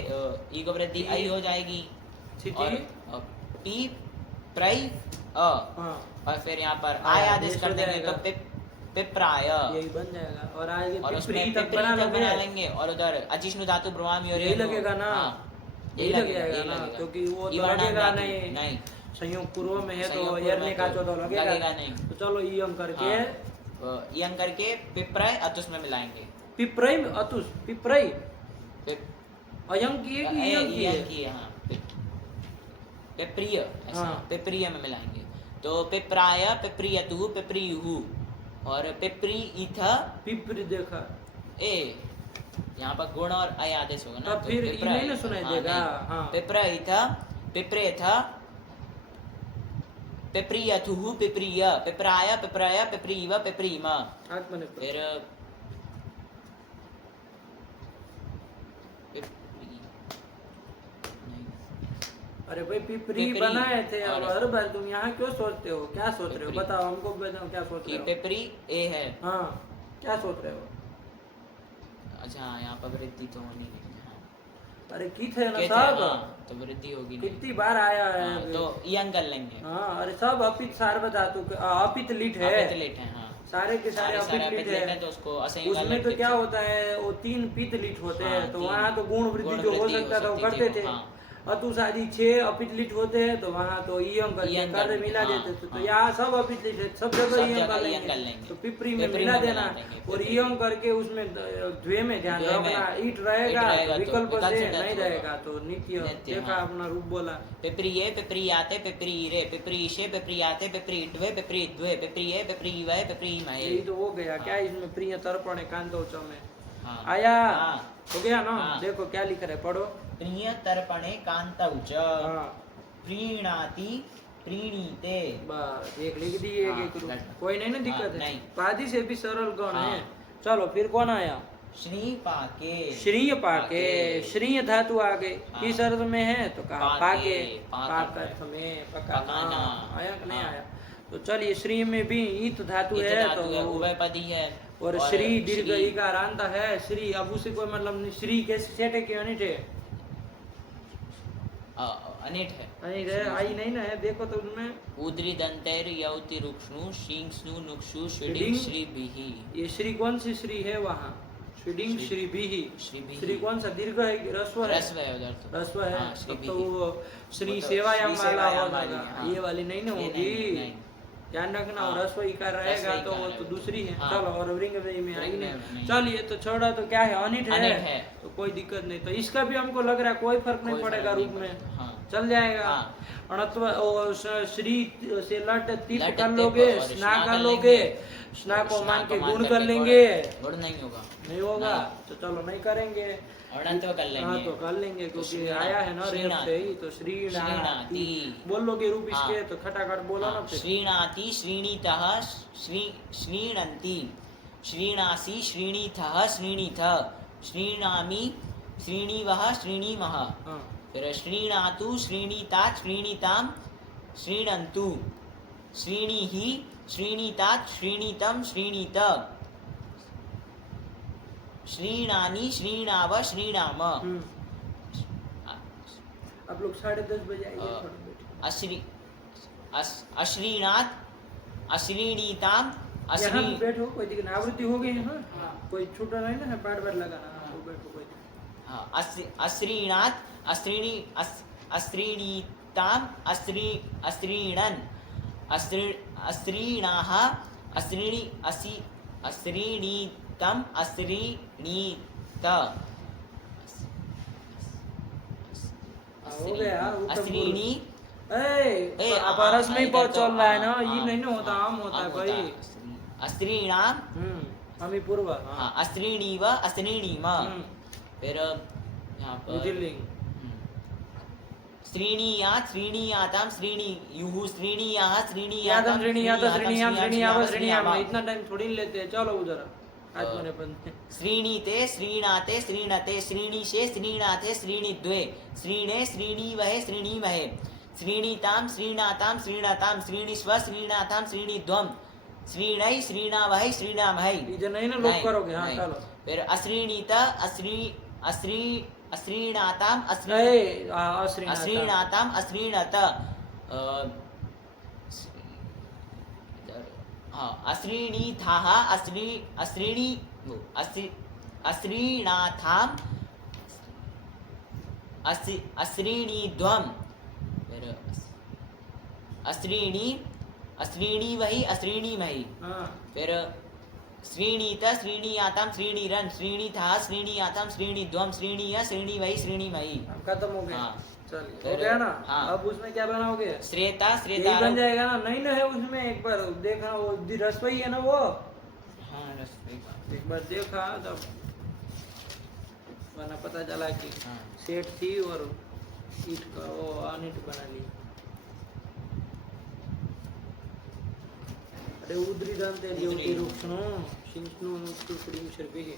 ई को वृद्धि आई हो जाएगी और पी प्रई अ, और फिर यहाँ पर आय आदेश कर देंगे तो पिप्राय यही बन जाएगा। और आगे और उसमें पिपरी तक पिपरी तक बना लोगे। लेंगे और उधर अजिष्णु धातु ब्रह्मामी और यही लगेगा ना? यही लगेगा ना, क्योंकि वो तो लगेगा नहीं। संयोग पूर्व में है तो यरने का तो लगेगा नहीं। तो चलो ई अंक करके ई अंक करके पिप्राय अतुस में मिलाएंगे। पिपरई अतुस पिपरई अयंक की है कि ई अंक की है? पिप्रिय ऐसा पिप्रिय में मिलाएंगे तो पिप्राय पिप्रियतु पिप्रियुहु और पिप्री इथ पिपरी देखा ए, यहाँ पर गुण और अय आदेश होगा ना, तो फिर ई नहीं ना सुनाई देगा। पिप्र इथ पिप्रेथ पिप्रियथुहु पिप्रिय पिप्राय पिप्राय पिप्रीव पिप्रीम। फिर अरे भाई पिपरी बनाए थे। अब हर बार तुम यहाँ क्यों सोचते हो? क्या सोच रहे हो? बताओ हमको, बताओ क्या सोच रहे हो? पिपरी ए है। हाँ, क्या सोच रहे हो? अच्छा यहाँ पर वृद्धि तो होनी नहीं। अरे की थे ना सब, तो वृद्धि होगी। कितनी बार आया है तो यंग कर लेंगे। हाँ, अरे सब अपित सार्वधातु अपित लिट है। अपित लिट है, हाँ। सारे के सारे अपित लिट है। तो उसको उसमें तो क्या होता है, वो 3 पित लिट होते हैं, तो वहाँ तो गुण वृद्धि जो हो सकता था वो करते थे। अतु शादी 6 अपित लिट होते हैं तो वहाँ तो ई अंक कर मिला देते थे। तो यहाँ सब अपित लिट है, सब जगह ई अंक कर लेंगे। तो पिपरी में मिला देना और ई अंक करके उसमें द्वे में ध्यान रखना। ईट रहेगा विकल्प से, नहीं रहेगा तो नित्य। देखा अपना रूप बोला। पिपरीये पिपरीयाते पिपरीरे पिपरीशे पिपरीयाते पिपरीड्वे पिपरीद्वे पिपरीये पिपरीवै पिपरीमये। यही तो हो गया। क्या इसमें प्रिय तर्पण कांतोच में आया? हो गया ना? देखो क्या लिख रहे, पढ़ो। प्रिय तर्पणे कांतौच प्रीणाति प्रीणीते। बस एक लिख दिए। कोई नहीं ना दिक्कत है, पादी से भी सरल गण है। चलो फिर कौन आया? श्री पाके। श्रीय पाके, श्रीय धातु आ गए। किस अर्थ में है तो कहा पाके, पाक अर्थ में पकाना। आया कि नहीं आया? तो चलिए श्री में भी ईत धातु है तो उभयपदी है और श्री दीर्घ इकार अंत है। श्री अब उसे कोई मतलब नहीं। श्री कैसे सेट है कि अनिट है? अनिट है। अनिट है, आई नहीं ना है। देखो तो उसमें उद्री दंतेर यौति रुक्ष्णु शिंक्ष्णु नुक्षु श्रीडिंग श्रीभिहि। ये श्री कौन सी श्री है वहाँ? श्रीडिंग श्रीभिहि। श्री कौन सा दीर्घ है कि रस्व है? रस्व है उधर तो। रस्व है। तो वो श्री सेवायाम वाला हो जाएगा। ये वाली नहीं ना होगी, ध्यान रखना। और रस्व इकार रहेगा तो वो तो दूसरी है। चलो और वृंग में आई नहीं। चलिए तो छोड़ा तो क्या है? अनिट है तो कोई दिक्कत नहीं। तो इसका भी हमको लग रहा है कोई फर्क नहीं पड़ेगा, रूप में चल जाएगा। अणत्व श्री से लट तिप कर लोगे, स्ना कर लोगे, स्ना को मान के गुण कर लेंगे। गुण नहीं होगा, नहीं होगा तो चलो नहीं करेंगे। अणत्व कर लेंगे। हाँ तो कर लेंगे क्योंकि आया है ना रेप से ही। तो श्रीणाति बोल लोगे रूप इसके तो खटाखट बोलो ना। श्रीणाति श्रीणीतः श्रीणन्ति श्रीणासि श्रीणीथः श्रीणीथ श्रीणामि श्रीणीवः श्रीणीमः। फिर श्रीणातु श्रीणीतात् श्रीणीतां श्रीणन्तु श्रीणीहि श्रीणीतात् श्रीणीतं श्रीणीत श्रीणानि श्रीणाव श्रीणाम। आप लोग 10:30 बजे आइए। अश्रीणात् अश्रीणीताम् यहाँ बैठो, कोई दिक्कत नहीं। आवृत्ति हो गई है ना, कोई छूटा नहीं ना है, बार बार लगाना। बैठो कोई। अश्रीणात् अश्रीणी अस्त्रीणीताम अस्त्रीणन अस्त्रीणाः अस्त्रीणीतम अस्त्रीणीत हो गया अस्त्रीणी अब रस में ही बहुत चल रहा है ना, ये नहीं ना होता, आम होता है भाई। अस्त्रीणाम अमी पूर्व अस्त्रीणीव अस्त्रीणीम। फिर यहाँ पर विधिलिंग श्रीणीयात श्रीणीयाताम श्रीणीयुः श्रीणीयाः श्रीणीयातम श्रीणीयात श्रीणीयाम श्रीणीयाव श्रीणीयाम, श्रीणीयाम इतना टाइम थोड़ी लेते हैं, चलो उधर आज मैंने बंद। श्रीणीते श्रीणाते श्रीणते श्रीणीशे श्रीणाथे श्रीणीद्वे श्रीणे श्रीणीवहे श्रीणीमहे श्रीणीताम श्रीणाताम श्रीणताम श्रीणीस्व श्रीणाताम श्रीणीध्वम श्रीणै श्रीणावहै श्रीणामहै। इधर नहीं ना लोग करोगे, हाँ चलो। फिर अश्रीणीत अश्रीणाताम अश्रीणाताम अश्रीणत अश्रीणीथाः अश्रीणाथाम अश्रीणीध्वम। फिर अश्रीणीवहि अश्रीणीमहि। फिर श्रीणीत श्रीणीयाताम श्रीणीरन श्रीणीथाः श्रीणीयाताम श्रीणीध्वम श्रीणीय श्रीणीवहि श्रीणीमहि। खत्म हो गया। हाँ। चलिए हो गया ना। हाँ। अब उसमें क्या बनाओगे? श्रेता यही बन जाएगा ना। नहीं ना है उसमें, एक बार देखा वो रसोई है ना वो। हाँ रसोई एक बार देखा तब वरना पता चला कि सेट थी और ईट का वो अनिट बना ली। अरे उद्री दांते लियोटी रुक्षणो शिंष्णु टुकड़ी शर्पिगे।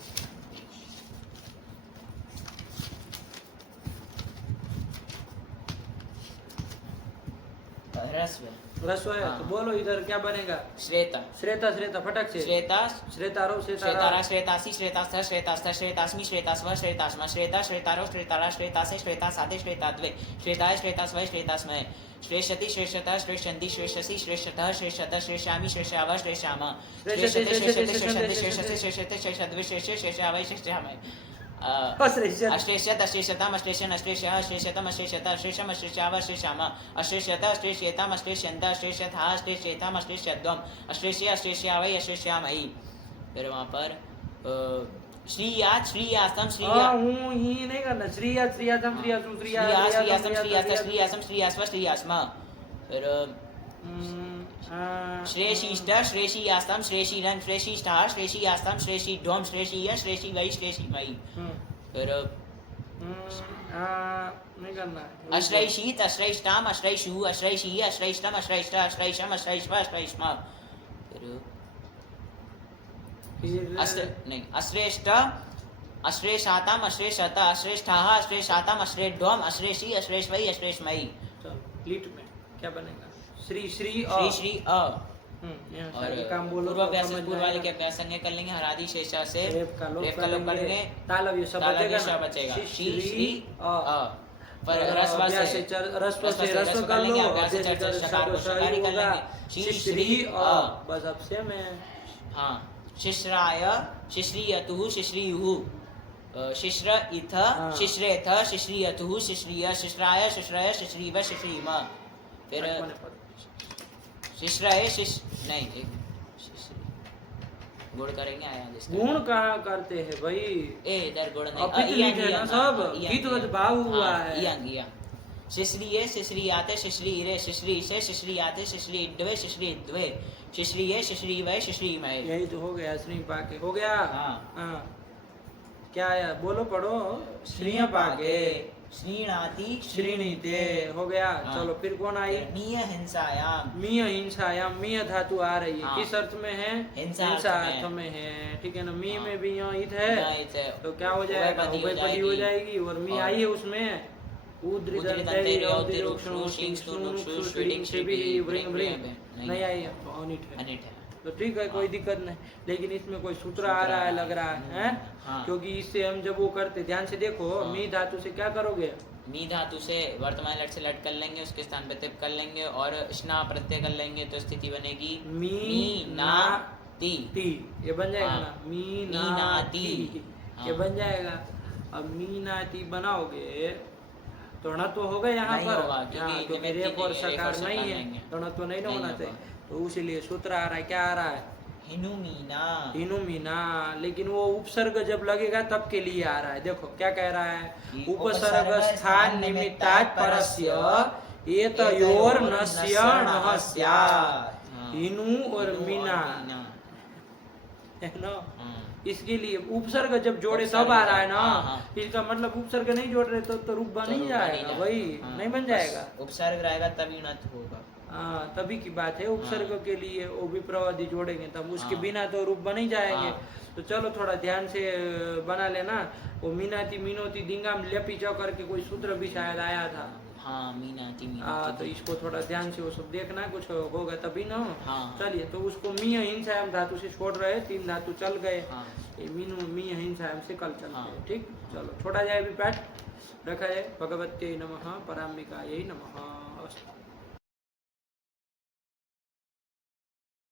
रस्व है। तो बोलो इधर क्या बनेगा? श्रेता श्रेता श्रेता फटक से। श्रेता श्रेतारो श्रेतारा श्रेतासी श्रेतास्थ श्रेतास्थ श्रेतास्मि श्रेतास्व श्रेतास्म श्रेता श्रेतारो श्रेतारा श्रेतासे श्रेतासादे श्रेताद्वे श्रेताय श्रेतास्वय श्रेतास्मय श्रेष्यति श्रेष्ठता श्रेष्यन्ति श्रेष्यसि श्रेष्ठतः श्रेष्ठतः श्रेष्यामि श्रेष्याव श्रेष्याम श्रेष्यते श्रेष्यते श्रेष्यन्ति श्रेष्यसे श्रेष्यते श्रेष्यद्वे श्रेष्ये श्रेष्यावै श्रेष्यामय अश्रेष्यत अश्रेष्यताम अश्रेष्यन अश्रेष्यः अश्रेष्यतम अश्रेष्यत अश्रेष्यम अश्रेष्याव अश्रेष्याम अश्रेष्यत अश्रेष्येताम अश्रेष्यन्त अश्रेष्यथः अश्रेष्येताम अश्रेष्यद्वम अश्रेष्ये अश्रेष्यावै अश्रेष्यामहि। फिर वहाँ पर श्रीयात श्रीयास्तम श्रीया हूँ ही नहीं करना। श्रीयात श्रीयातम श्रीयासुम श्रीयास्तम श्रीयास्त श्रीयासम श्रीयास्व श्रीयास्म। फिर श्रेषीष्ट श्रेषीयास्तम श्रेषीरन श्रेषीष्ठः श्रेषीयास्तम श्रेषीध्वम श्रेषीय श्रेषीवै श्रेषीमयि। फिर नहीं करना। अश्रैषीत अश्रैष्टाम अश्रैषु अश्रैषी अश्रैष्टम अश्रैष्ट अश्रैषम अश्रैष्व अश्रैष्म। नहीं अश्रेष्ठ अश्रेषाताम अश्रेषत अश्रेष्ठाः अश्रेषाताम अश्रेष्ठम अश्रेषी अश्रेष्वै अश्रेष्मयि। लीट में क्या बनेगा? श्री श्री श्री अ। और काम बोलो। पूर्व वाले के अभ्यास संज्ञा कर लेंगे। हरादि शेषा से रेप का लोप करेंगे। तालव्य शब्द बचेगा। श्री अ पर रस्व से रस्व कर लो। अभ्यास से चर्चा शकार को शकारी कर लेंगे। श्री अ बस अब से मैं। हाँ शिश्राय शिश्रियतुः शिश्रियुः शिश्र इथ शिश्रेथ शिश्रियतुः शिश्रिय शिश्राय शिश्रय शिश्रीव शिश्रीम। फिर शिश्रय नहीं एक गुण करेंगे आया जिसका गुण कहाँ करते हैं भाई? ए इधर गुण नहीं अपित है ना सब। गीत भाव हुआ है। इयंग शिश्रिये शिश्रियाते शिश्रीरे शिश्रीशे शिश्रियाते शिश्रीड्वे शिश्रीद्वे शिश्रिये शिश्रीवै शिश्रीमय। यही तो हो गया। श्री पाके हो गया। हाँ क्या है बोलो पढ़ो। श्री पाके श्रीणाति श्रीणीते हो गया। चलो फिर कौन आई? मीय हिंसायाम। मीय हिंसायाम मीय धातु आ रही है। किस अर्थ में है? हिंसा अर्थ में है। ठीक है ना। मी में भी यहाँ इत है तो क्या हो जाएगा? उभयपदी हो जाएगी। और मी आई है उसमें नहीं आई है तो ठीक है, कोई दिक्कत नहीं। लेकिन इसमें कोई सूत्र आ रहा है लग रहा है। क्योंकि इससे हम जब वो करते ध्यान से देखो। मी धातु से क्या करोगे? मी धातु से वर्तमान लट से लट कर लेंगे, उसके स्थान पे तिप कर लेंगे और स्ना प्रत्यय कर लेंगे तो स्थिति बनेगी मी ना ती। ये बन जाएगा ना। मी ना ती ये बन जाएगा। अब मी ना ती बनाओगे तो ण तो होगा यहाँ नहीं पर, होगा, क्योंकि यहाँ क्योंकि निमित्त रेफ और नहीं है, रेफ सकार और नहीं सकार है, नहीं है। तो ण तो नहीं ना नहीं होना होगा। चाहिए, तो इसीलिए सूत्र आ रहा है, क्या आ रहा है, हिनुमीना। हिनुमीना। लेकिन वो उपसर्ग जब लगेगा तब के लिए आ रहा है, देखो क्या कह रहा है, उपसर्ग स्थान निमित्तात् परस्य एतयोर नस्य नः स्यात्, हिनु और मीना, है ना। इसके लिए उपसर्ग जब जोड़े तब आ रहा है ना, इसका मतलब उपसर्ग नहीं जोड़ रहे तो रूप बन ही जाएगा, वही नहीं बन जाएगा, उपसर्ग रहेगा तभी नत होगा। हाँ तभी की बात है, उपसर्ग के लिए वो विप्रवादी जोड़ेंगे तब, उसके बिना तो रूप बन ही जाएंगे। तो चलो थोड़ा ध्यान से बना लेना, वो मीनाती मीनोती दिंगाम लेपी चौ करके कोई सूत्र भी शायद आया था, हाँ मीनाती हाँ, तो इसको थोड़ा ध्यान से वो सब देखना, कुछ होगा तभी ना। हाँ। चलिए, तो उसको मीय हिंसायाम धातु से छोड़ रहे, 3 धातु चल गए, हाँ। ये मीनू मीय हिंसायाम से कल चलते हाँ। हैं, ठीक। चलो छोड़ा जाए अभी पाठ, रखा जाए। भगवत्यै नमः, पराम्बिकायै नमः। अस्तु।